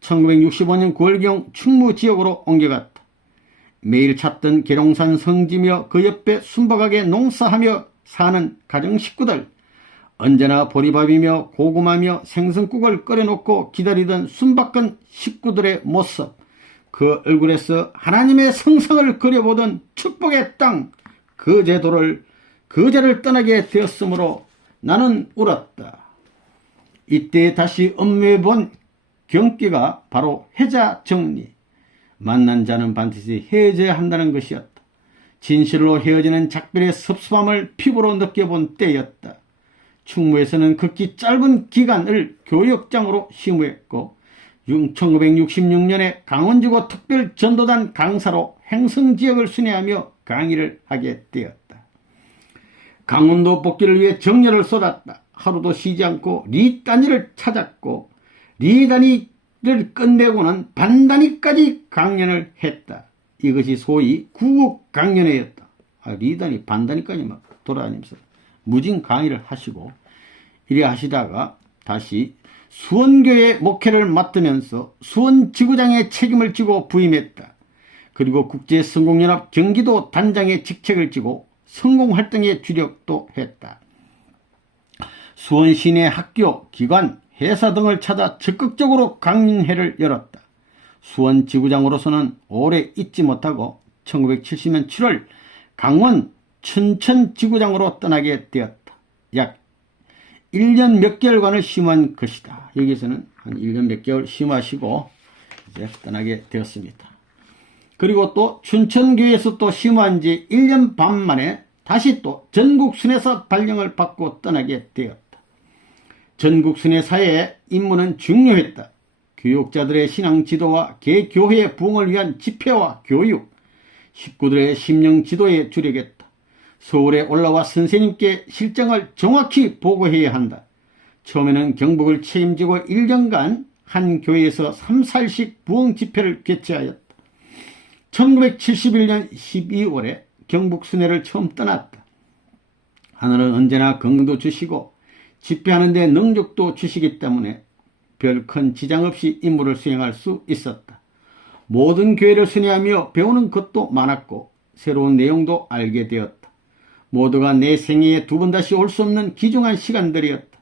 1965년 9월경 충무지역으로 옮겨갔다. 매일 찾던 계룡산 성지며 그 옆에 순박하게 농사하며 사는 가정 식구들, 언제나 보리밥이며 고구마며 생선국을 끓여놓고 기다리던 순박한 식구들의 모습, 그 얼굴에서 하나님의 성성을 그려보던 축복의 땅 거제를 떠나게 되었으므로 나는 울었다. 이때 다시 음미해본 경기가 바로 해자 정리. 만난 자는 반드시 헤어져야 한다는 것이었다. 진실로 헤어지는 작별의 섭섭함을 피부로 느껴본 때였다. 충무에서는 극히 짧은 기간을 교역장으로 심우했고 1966년에 강원지구 특별전도단 강사로 횡성지역을 순회하며 강의를 하게 되었다. 강원도 복귀를 위해 정열을 쏟았다. 하루도 쉬지 않고 리단위를 찾았고 리단위를 끝내고는 반단위까지 강연을 했다. 이것이 소위 구국 강연회였다. 리단위 반단위까지 막 돌아다니면서 무진 강의를 하시고 이래 하시다가 다시 수원교회 목회를 맡으면서 수원지구장의 책임을 지고 부임했다. 그리고 국제성공연합 경기도 단장의 직책을 지고 성공활동에 주력도 했다. 수원 시내 학교, 기관, 회사 등을 찾아 적극적으로 강연회를 열었다. 수원지구장으로서는 오래 잊지 못하고 1970년 7월 강원 춘천 지구장으로 떠나게 되었다. 약 1년 몇 개월간을 심한 것이다. 여기서는 한 1년 몇 개월 심하시고 이제 떠나게 되었습니다. 그리고 또 춘천교회에서 또 심한 지 1년 반 만에 다시 또 전국순회사 발령을 받고 떠나게 되었다. 전국순회사의 임무는 중요했다. 교육자들의 신앙 지도와 개교회의 부흥을 위한 집회와 교육, 식구들의 심령 지도에 주력했다. 서울에 올라와 선생님께 실정을 정확히 보고해야 한다. 처음에는 경북을 책임지고 1년간 한 교회에서 3, 4일씩 부흥 집회를 개최하였다. 1971년 12월에 경북 순회를 처음 떠났다. 하늘은 언제나 건강도 주시고 집회하는 데 능력도 주시기 때문에 별 큰 지장 없이 임무를 수행할 수 있었다. 모든 교회를 순회하며 배우는 것도 많았고 새로운 내용도 알게 되었다. 모두가 내 생애에 두 번 다시 올 수 없는 귀중한 시간들이었다.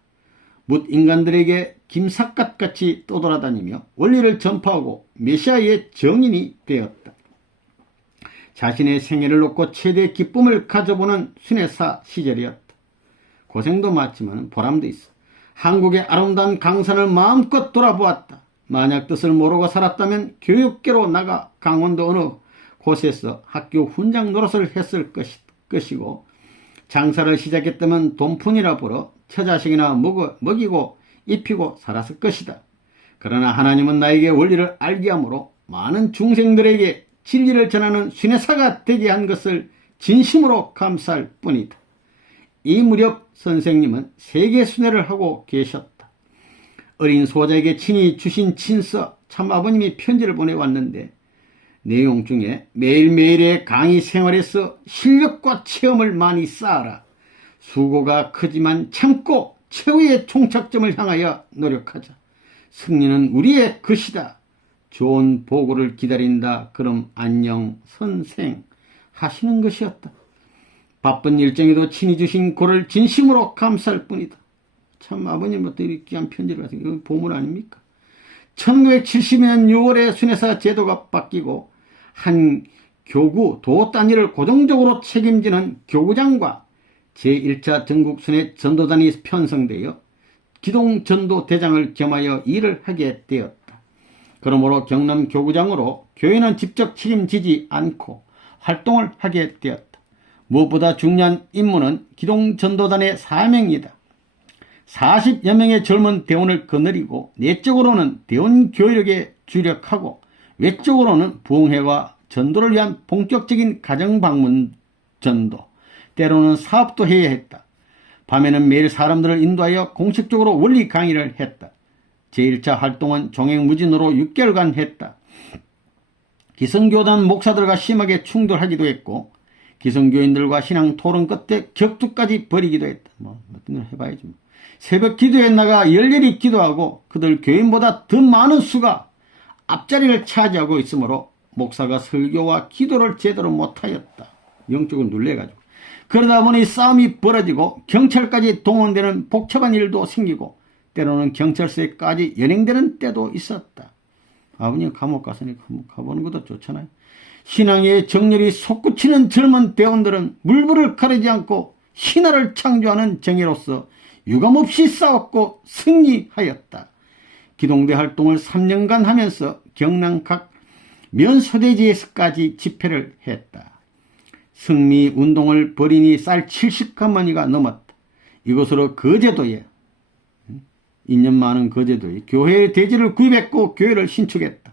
묻 인간들에게 김삿갓같이 떠돌아다니며 원리를 전파하고 메시아의 정인이 되었다. 자신의 생애를 놓고 최대의 기쁨을 가져보는 순회사 시절이었다. 고생도 많지만 보람도 있어. 한국의 아름다운 강산을 마음껏 돌아보았다. 만약 뜻을 모르고 살았다면 교육계로 나가 강원도 어느 곳에서 학교 훈장 노릇을 했을 것이고 장사를 시작했다면 돈푼이라 불어 처자식이나 먹이고 입히고 살았을 것이다. 그러나 하나님은 나에게 원리를 알게 하므로 많은 중생들에게 진리를 전하는 순회사가 되게 한 것을 진심으로 감사할 뿐이다. 이 무렵 선생님은 세계 순회를 하고 계셨다. 어린 소자에게 친히 주신 친서 참 아버님이 편지를 보내왔는데 내용 중에 매일매일의 강의 생활에서 실력과 체험을 많이 쌓아라. 수고가 크지만 참고 최후의 종착점을 향하여 노력하자. 승리는 우리의 것이다. 좋은 보고를 기다린다. 그럼 안녕 선생 하시는 것이었다. 바쁜 일정에도 친히 주신 고를 진심으로 감사할 뿐이다. 참 아버님부터 이렇게 귀한 편지를 하세요. 이거 보물 아닙니까? 1970년 6월에 순회사 제도가 바뀌고 한 교구 도 단위를 고정적으로 책임지는 교구장과 제1차 전국순회 전도단이 편성되어 기동전도대장을 겸하여 일을 하게 되었다. 그러므로 경남 교구장으로 교회는 직접 책임지지 않고 활동을 하게 되었다. 무엇보다 중요한 임무는 기동전도단의 사명이다. 40여 명의 젊은 대원을 거느리고 내적으로는 대원 교육에 주력하고 외적으로는 부흥회와 전도를 위한 본격적인 가정방문 전도, 때로는 사업도 해야 했다. 밤에는 매일 사람들을 인도하여 공식적으로 원리 강의를 했다. 제1차 활동은 종횡무진으로 6개월간 했다. 기성교단 목사들과 심하게 충돌하기도 했고 기성교인들과 신앙 토론 끝에 격투까지 벌이기도 했다. 어떤 걸 해봐야지. 새벽 기도에 나가 열렬히 기도하고 그들 교인보다 더 많은 수가 앞자리를 차지하고 있으므로 목사가 설교와 기도를 제대로 못하였다. 영적으로 눌려가지고. 그러다 보니 싸움이 벌어지고 경찰까지 동원되는 복잡한 일도 생기고 때로는 경찰서에까지 연행되는 때도 있었다. 아버님 감옥 갔으니까 가보는 것도 좋잖아요. 신앙의 정열이 솟구치는 젊은 대원들은 물불을 가리지 않고 신화를 창조하는 정예로서 유감없이 싸웠고 승리하였다. 기동대 활동을 3년간 하면서 경남 각 면소대지에서까지 집회를 했다. 승리운동을 벌이니 쌀 70가마니가 넘었다. 이곳으로 거제도에 인연 많은 거제도에 교회의 대지를 구입했고 교회를 신축했다.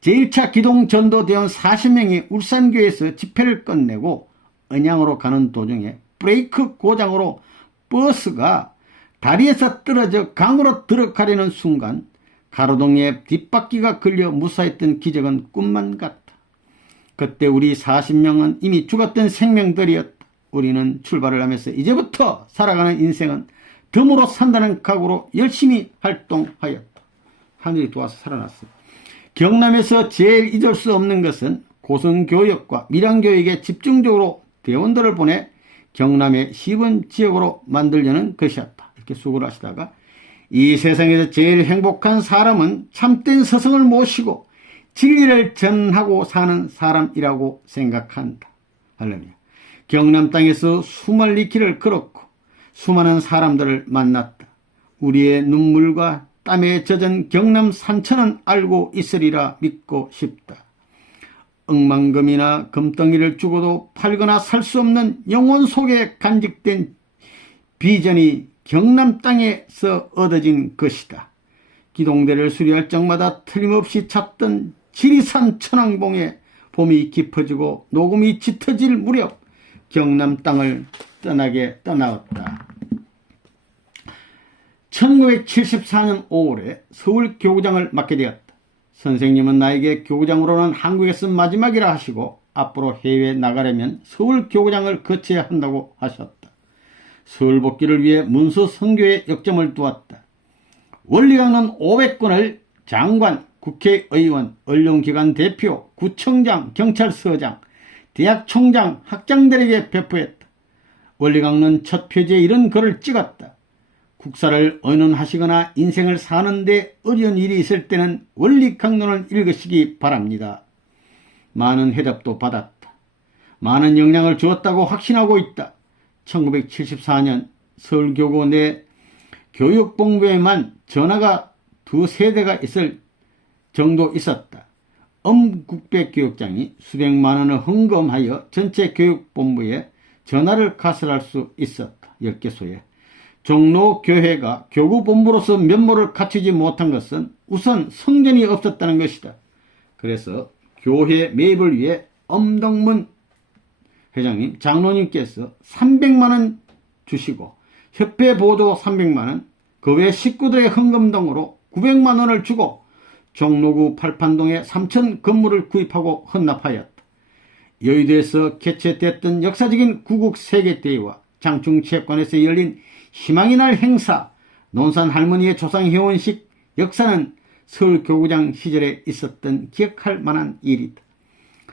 제1차 기동전도대원 40명이 울산교회에서 집회를 끝내고 언양으로 가는 도중에 브레이크 고장으로 버스가 다리에서 떨어져 강으로 들어가려는 순간 가로등에 뒷바퀴가 걸려 무사했던 기적은 꿈만 같다. 그때 우리 40명은 이미 죽었던 생명들이었다. 우리는 출발을 하면서 이제부터 살아가는 인생은 덤으로 산다는 각오로 열심히 활동하였다. 하늘이 도와서 살아났어. 경남에서 제일 잊을 수 없는 것은 고성교역과 밀양교역에 집중적으로 대원들을 보내 경남의 시범 지역으로 만들려는 것이었다. 이렇게 수고를 하시다가 이 세상에서 제일 행복한 사람은 참된 스승을 모시고 진리를 전하고 사는 사람이라고 생각한다. 할렐루야. 경남 땅에서 수만리 길을 걸었고 수많은 사람들을 만났다. 우리의 눈물과 땀에 젖은 경남 산천은 알고 있으리라 믿고 싶다. 억만금이나 금덩이를 주고도 팔거나 살 수 없는 영혼 속에 간직된 비전이 경남 땅에서 얻어진 것이다. 기동대를 수리할 적마다 틀림없이 찾던 지리산 천왕봉에 봄이 깊어지고 녹음이 짙어질 무렵 경남 땅을 떠나게 떠나왔다. 1974년 5월에 서울 교구장을 맡게 되었다. 선생님은 나에게 교구장으로는 한국에서 마지막이라 하시고 앞으로 해외에 나가려면 서울 교구장을 거쳐야 한다고 하셨다. 서울 복귀를 위해 문서 선교에 역점을 두었다. 원리 강론 500권을 장관, 국회의원, 언론기관 대표, 구청장, 경찰서장, 대학 총장, 학장들에게 배포했다. 원리 강론 첫 표지에 이런 글을 찍었다. 국사를 의논하시거나 인생을 사는데 어려운 일이 있을 때는 원리 강론을 읽으시기 바랍니다. 많은 해답도 받았다. 많은 영향을 주었다고 확신하고 있다. 1974년 서울교구 내 교육본부에만 전화가 2세대가 있을 정도 있었다. 엄국백교육장이 수백만 원을 헌금하여 전체 교육본부에 전화를 가설할 수 있었다. 10개소에. 종로교회가 교구본부로서 면모를 갖추지 못한 것은 우선 성전이 없었다는 것이다. 그래서 교회 매입을 위해 엄덕문 회장님, 장로님께서 300만원 주시고 협회보도 300만원, 그 외 식구들의 헌금 등으로 900만원을 주고 종로구 팔판동에 3천 건물을 구입하고 헌납하였다. 여의도에서 개최됐던 역사적인 구국 세계대회와 장충체육관에서 열린 희망의 날 행사, 논산 할머니의 조상회원식 역사는 서울교구장 시절에 있었던 기억할 만한 일이다.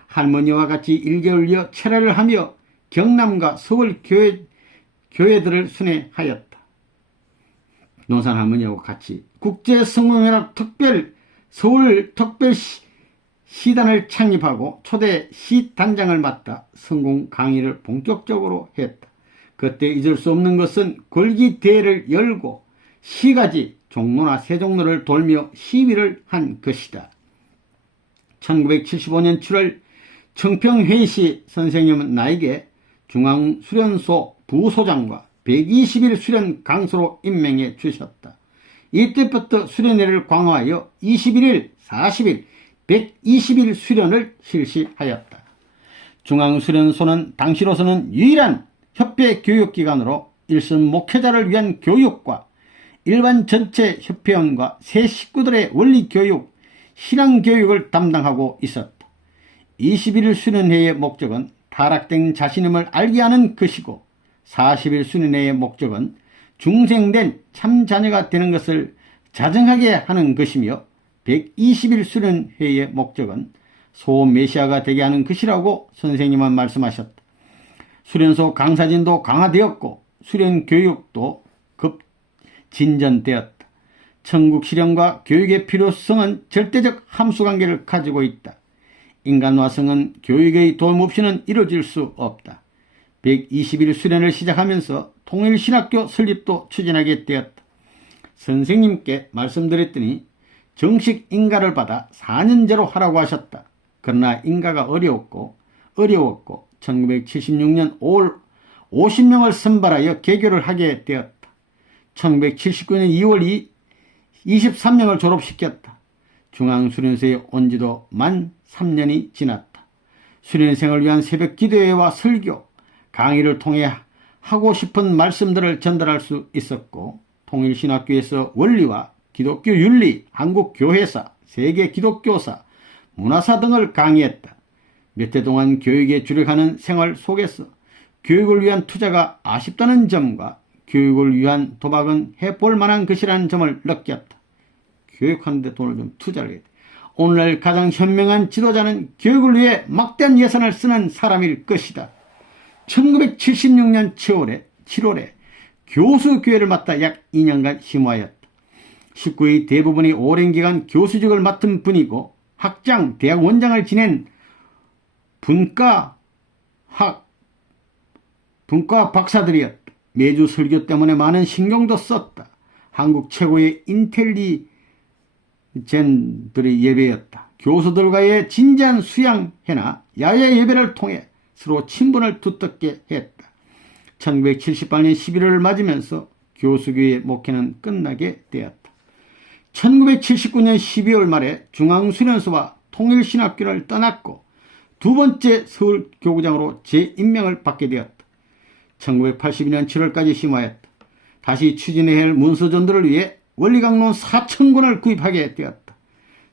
할머니와 같이 일개 올려 철회를 하며 경남과 서울 교회들을 순회하였다. 논산 할머니하고 같이 국제성공연합 서울 특별 시단을 창립하고 초대 시단장을 맡아 성공 강의를 본격적으로 했다. 그때 잊을 수 없는 것은 골기대회를 열고 시가지 종로나 세종로를 돌며 시위를 한 것이다. 1975년 7월 청평회의시 선생님은 나에게 중앙수련소 부소장과 120일 수련 강사로 임명해 주셨다. 이때부터 수련회를 강화하여 21일, 40일, 120일 수련을 실시하였다. 중앙수련소는 당시로서는 유일한 협회 교육기관으로 일선 목회자를 위한 교육과 일반 전체 협회원과 새 식구들의 원리교육, 신앙교육을 담당하고 있었다. 21일 수련회의 목적은 타락된 자신임을 알게 하는 것이고 40일 수련회의 목적은 중생된 참자녀가 되는 것을 자정하게 하는 것이며 120일 수련회의 목적은 소메시아가 되게 하는 것이라고 선생님은 말씀하셨다. 수련소 강사진도 강화되었고 수련교육도 급진전되었다. 천국 실현과 교육의 필요성은 절대적 함수관계를 가지고 있다. 인간화성은 교육의 도움 없이는 이루어질 수 없다. 120일 수련을 시작하면서 통일신학교 설립도 추진하게 되었다. 선생님께 말씀드렸더니 정식 인가를 받아 4년제로 하라고 하셨다. 그러나 인가가 어려웠고 1976년 5월 50명을 선발하여 개교를 하게 되었다. 1979년 2월 23명을 졸업시켰다. 중앙수련소에 온 지도 만 3년이 지났다. 수련생을 위한 새벽 기도회와 설교, 강의를 통해 하고 싶은 말씀들을 전달할 수 있었고 통일신학교에서 원리와 기독교 윤리, 한국교회사, 세계기독교사, 문화사 등을 강의했다. 몇 해 동안 교육에 주력하는 생활 속에서 교육을 위한 투자가 아쉽다는 점과 교육을 위한 도박은 해볼 만한 것이라는 점을 느꼈다. 교육하는데 돈을 좀 투자를 해야 돼. 오늘날 가장 현명한 지도자는 교육을 위해 막대한 예산을 쓰는 사람일 것이다. 1976년 7월에 교수교회를 맡아 약 2년간 심화하였다. 식구의 대부분이 오랜 기간 교수직을 맡은 분이고 학장, 대학 원장을 지낸 분과학 분과 박사들이었다. 매주 설교 때문에 많은 신경도 썼다. 한국 최고의 인텔리젠들의 예배였다. 교수들과의 진지한 수양회나 야외 예배를 통해 서로 친분을 두텁게 했다. 1978년 11월을 맞으면서 교수교의 목회는 끝나게 되었다. 1979년 12월 말에 중앙수련소와 통일신학교를 떠났고 두 번째 서울교구장으로 재임명을 받게 되었다. 1982년 7월까지 심화했다. 다시 추진해야 할 문서전도를 위해 원리강론 4,000권을 구입하게 되었다.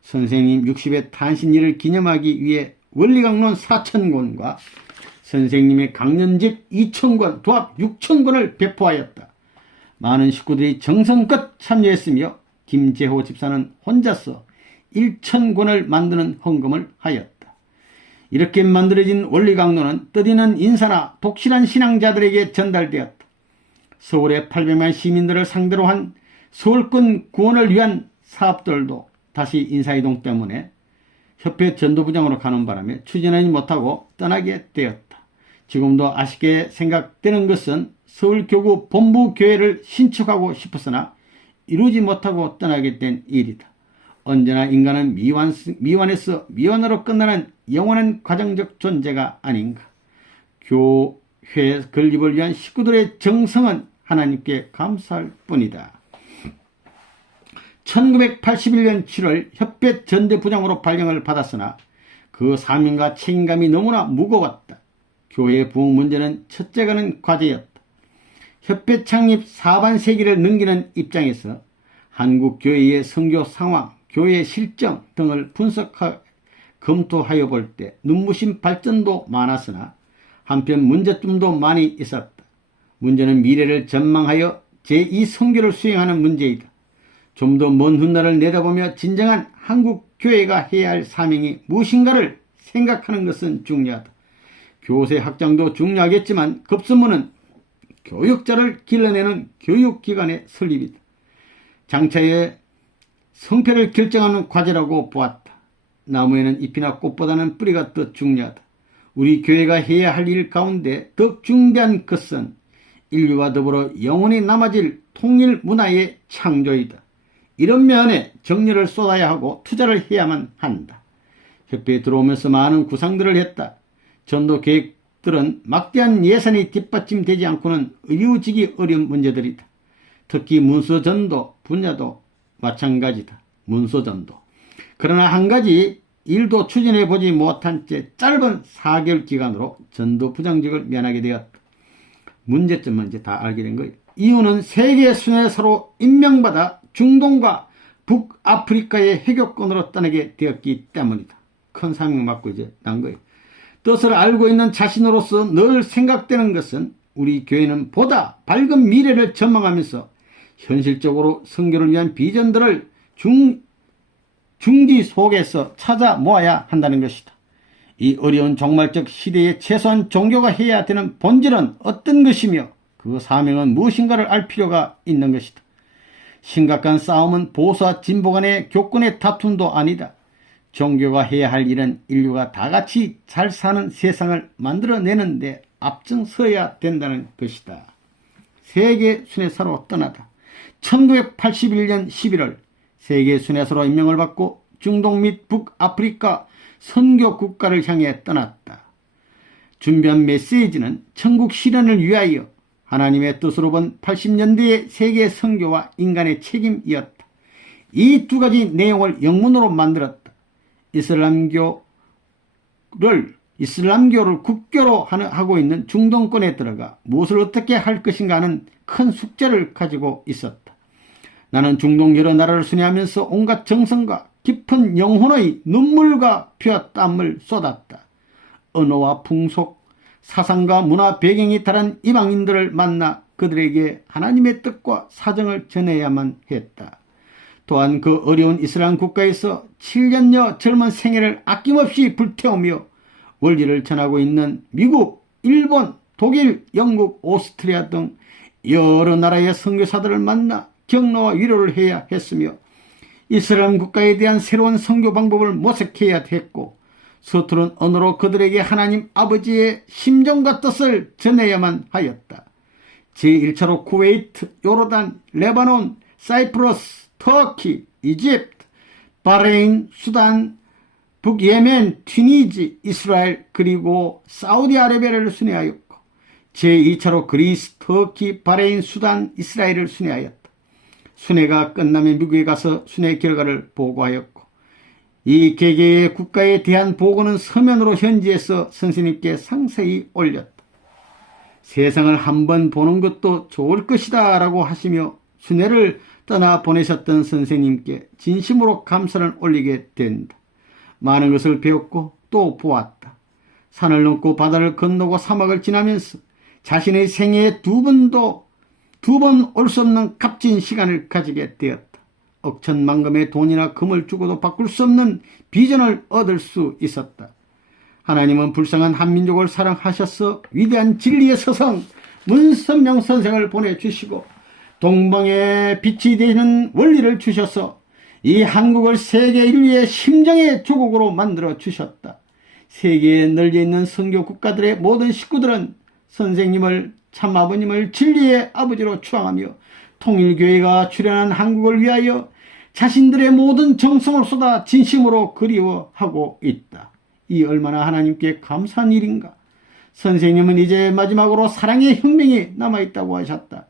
선생님 60의 탄신일을 기념하기 위해 원리강론 4,000권과 선생님의 강연집 2,000권, 도합 6,000권을 배포하였다. 많은 식구들이 정성껏 참여했으며 김재호 집사는 혼자서 1,000권을 만드는 헌금을 하였다. 이렇게 만들어진 원리강론은 뜻있는 인사나 독실한 신앙자들에게 전달되었다. 서울의 800만 시민들을 상대로 한 서울권 구원을 위한 사업들도 다시 인사이동 때문에 협회 전도부장으로 가는 바람에 추진하지 못하고 떠나게 되었다. 지금도 아쉽게 생각되는 것은 서울교구 본부교회를 신축하고 싶었으나 이루지 못하고 떠나게 된 일이다. 언제나 인간은 미완에서 미완으로 끝나는 영원한 과정적 존재가 아닌가. 교회 건립을 위한 식구들의 정성은 하나님께 감사할 뿐이다. 1981년 7월 협회 전대부장으로 발령을 받았으나 그 사명과 책임감이 너무나 무거웠다. 교회의 부흥 문제는 첫째가는 과제였다. 협회 창립 4반세기를 넘기는 입장에서 한국 교회의 선교 상황, 교회의 실정 등을 검토하여 볼 때 눈부신 발전도 많았으나 한편 문제점도 많이 있었다. 문제는 미래를 전망하여 제2선교를 수행하는 문제이다. 좀 더 먼 훗날을 내다보며 진정한 한국 교회가 해야 할 사명이 무엇인가를 생각하는 것은 중요하다. 교세 확장도 중요하겠지만 급선무는 교육자를 길러내는 교육기관의 설립이다. 장차의 성패를 결정하는 과제라고 보았다. 나무에는 잎이나 꽃보다는 뿌리가 더 중요하다. 우리 교회가 해야 할 일 가운데 더 중대한 것은 인류와 더불어 영원히 남아질 통일 문화의 창조이다. 이런 면에 정열을 쏟아야 하고 투자를 해야만 한다. 협회에 들어오면서 많은 구상들을 했다. 전도 계획들은 막대한 예산이 뒷받침되지 않고는 이루어지기 어려운 문제들이다. 특히 문서전도 분야도 마찬가지다. 문서전도. 그러나 한 가지 일도 추진해보지 못한 채 짧은 4개월 기간으로 전도부장직을 면하게 되었다. 문제점은 이제 다 알게 된 거예요. 이유는 세계 순회사로 임명받아 중동과 북아프리카의 해교권으로 떠나게 되었기 때문이다. 큰 사명 받고 이제 난 거예요. 뜻을 알고 있는 자신으로서 늘 생각되는 것은 우리 교회는 보다 밝은 미래를 전망하면서 현실적으로 선교를 위한 비전들을 중지 속에서 찾아 모아야 한다는 것이다. 이 어려운 종말적 시대에 최소한 종교가 해야 되는 본질은 어떤 것이며 그 사명은 무엇인가를 알 필요가 있는 것이다. 심각한 싸움은 보수와 진보 간의 교권의 다툼도 아니다. 종교가 해야 할 일은 인류가 다 같이 잘 사는 세상을 만들어내는데 앞장서야 된다는 것이다. 세계 순회사로 떠나다. 1981년 11월 세계 순회사로 임명을 받고 중동 및 북아프리카 선교 국가를 향해 떠났다. 준비한 메시지는 천국 실현을 위하여 하나님의 뜻으로 본 80년대의 세계 선교와 인간의 책임이었다. 이 두 가지 내용을 영문으로 만들었다. 이슬람교를 국교로 하고 있는 중동권에 들어가 무엇을 어떻게 할 것인가 하는 큰 숙제를 가지고 있었다. 나는 중동 여러 나라를 순회하면서 온갖 정성과 깊은 영혼의 눈물과 피와 땀을 쏟았다. 언어와 풍속, 사상과 문화 배경이 다른 이방인들을 만나 그들에게 하나님의 뜻과 사정을 전해야만 했다. 또한 그 어려운 이슬람 국가에서 7년여 젊은 생애를 아낌없이 불태우며 원리를 전하고 있는 미국, 일본, 독일, 영국, 오스트리아 등 여러 나라의 선교사들을 만나 격려와 위로를 해야 했으며 이슬람 국가에 대한 새로운 선교 방법을 모색해야 했고 서투른 언어로 그들에게 하나님 아버지의 심정과 뜻을 전해야만 하였다. 제1차로 쿠웨이트, 요르단, 레바논, 사이프러스, 터키, 이집트, 바레인, 수단, 북예멘, 튀니지, 이스라엘 그리고 사우디아라비아를 순회하였고 제2차로 그리스, 터키, 바레인, 수단, 이스라엘을 순회하였다. 순회가 끝나면 미국에 가서 순회 결과를 보고하였고 이 개개의 국가에 대한 보고는 서면으로 현지에서 선생님께 상세히 올렸다. 세상을 한번 보는 것도 좋을 것이다 라고 하시며 순회를 떠나 보내셨던 선생님께 진심으로 감사를 올리게 된다. 많은 것을 배웠고 또 보았다. 산을 넘고 바다를 건너고 사막을 지나면서 자신의 생애에 두 번 올 수 없는 값진 시간을 가지게 되었다. 억천만금의 돈이나 금을 주고도 바꿀 수 없는 비전을 얻을 수 있었다. 하나님은 불쌍한 한민족을 사랑하셔서 위대한 진리의 서성 문선명 선생을 보내주시고 동방의 빛이 되는 원리를 주셔서 이 한국을 세계 인류의 심정의 조국으로 만들어 주셨다. 세계에 널려있는 선교 국가들의 모든 식구들은 선생님을 참아버님을 진리의 아버지로 추앙하며 통일교회가 출현한 한국을 위하여 자신들의 모든 정성을 쏟아 진심으로 그리워하고 있다. 이 얼마나 하나님께 감사한 일인가. 선생님은 이제 마지막으로 사랑의 혁명이 남아있다고 하셨다.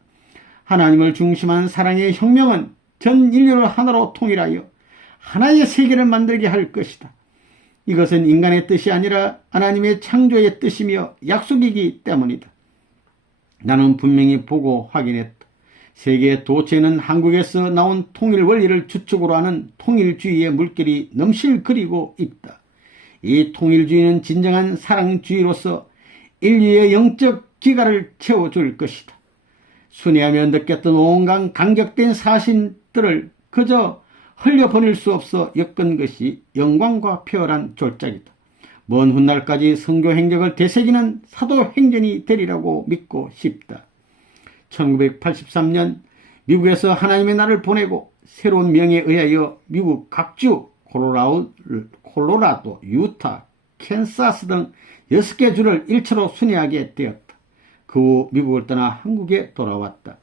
하나님을 중심한 사랑의 혁명은 전 인류를 하나로 통일하여 하나의 세계를 만들게 할 것이다. 이것은 인간의 뜻이 아니라 하나님의 창조의 뜻이며 약속이기 때문이다. 나는 분명히 보고 확인했다. 세계 도처에는 한국에서 나온 통일 원리를 주축으로 하는 통일주의의 물결이 넘실거리고 있다. 이 통일주의는 진정한 사랑주의로서 인류의 영적 기가를 채워줄 것이다. 순회하며 느꼈던 온갖 감격된 사실들을 그저 흘려보낼 수 없어 엮은 것이 영광과 표열한 졸작이다. 먼 훗날까지 선교 행적을 되새기는 사도행전이 되리라고 믿고 싶다. 1983년 미국에서 하나님의 나를 보내고 새로운 명에 의하여 미국 각주 콜로라도, 유타, 캔사스 등 6개 주를 일차로 순회하게 되었다. 그 후 미국을 떠나 한국에 돌아왔다.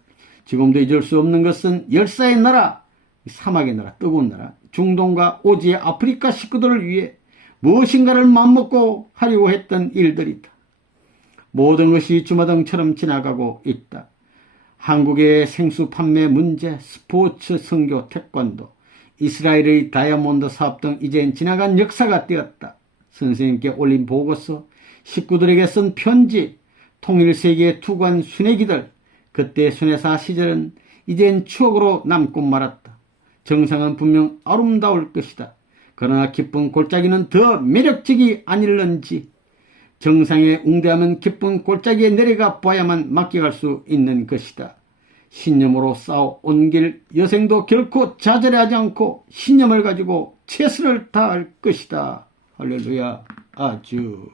지금도 잊을 수 없는 것은 열사의 나라, 사막의 나라, 뜨거운 나라, 중동과 오지의 아프리카 식구들을 위해 무엇인가를 맘먹고 하려고 했던 일들이다. 모든 것이 주마등처럼 지나가고 있다. 한국의 생수 판매 문제, 스포츠, 선교, 태권도, 이스라엘의 다이아몬드 사업 등 이젠 지나간 역사가 되었다. 선생님께 올린 보고서, 식구들에게 쓴 편지, 통일세계에 투구한 순회기들, 그때 순회사 시절은 이젠 추억으로 남고 말았다. 정상은 분명 아름다울 것이다. 그러나 기쁜 골짜기는 더 매력적이 아닐런지. 정상에 웅대하면 기쁜 골짜기에 내려가 봐야만 맡겨갈 수 있는 것이다. 신념으로 싸워온 길 여생도 결코 좌절하지 않고 신념을 가지고 최선을 다할 것이다. 할렐루야. 아주.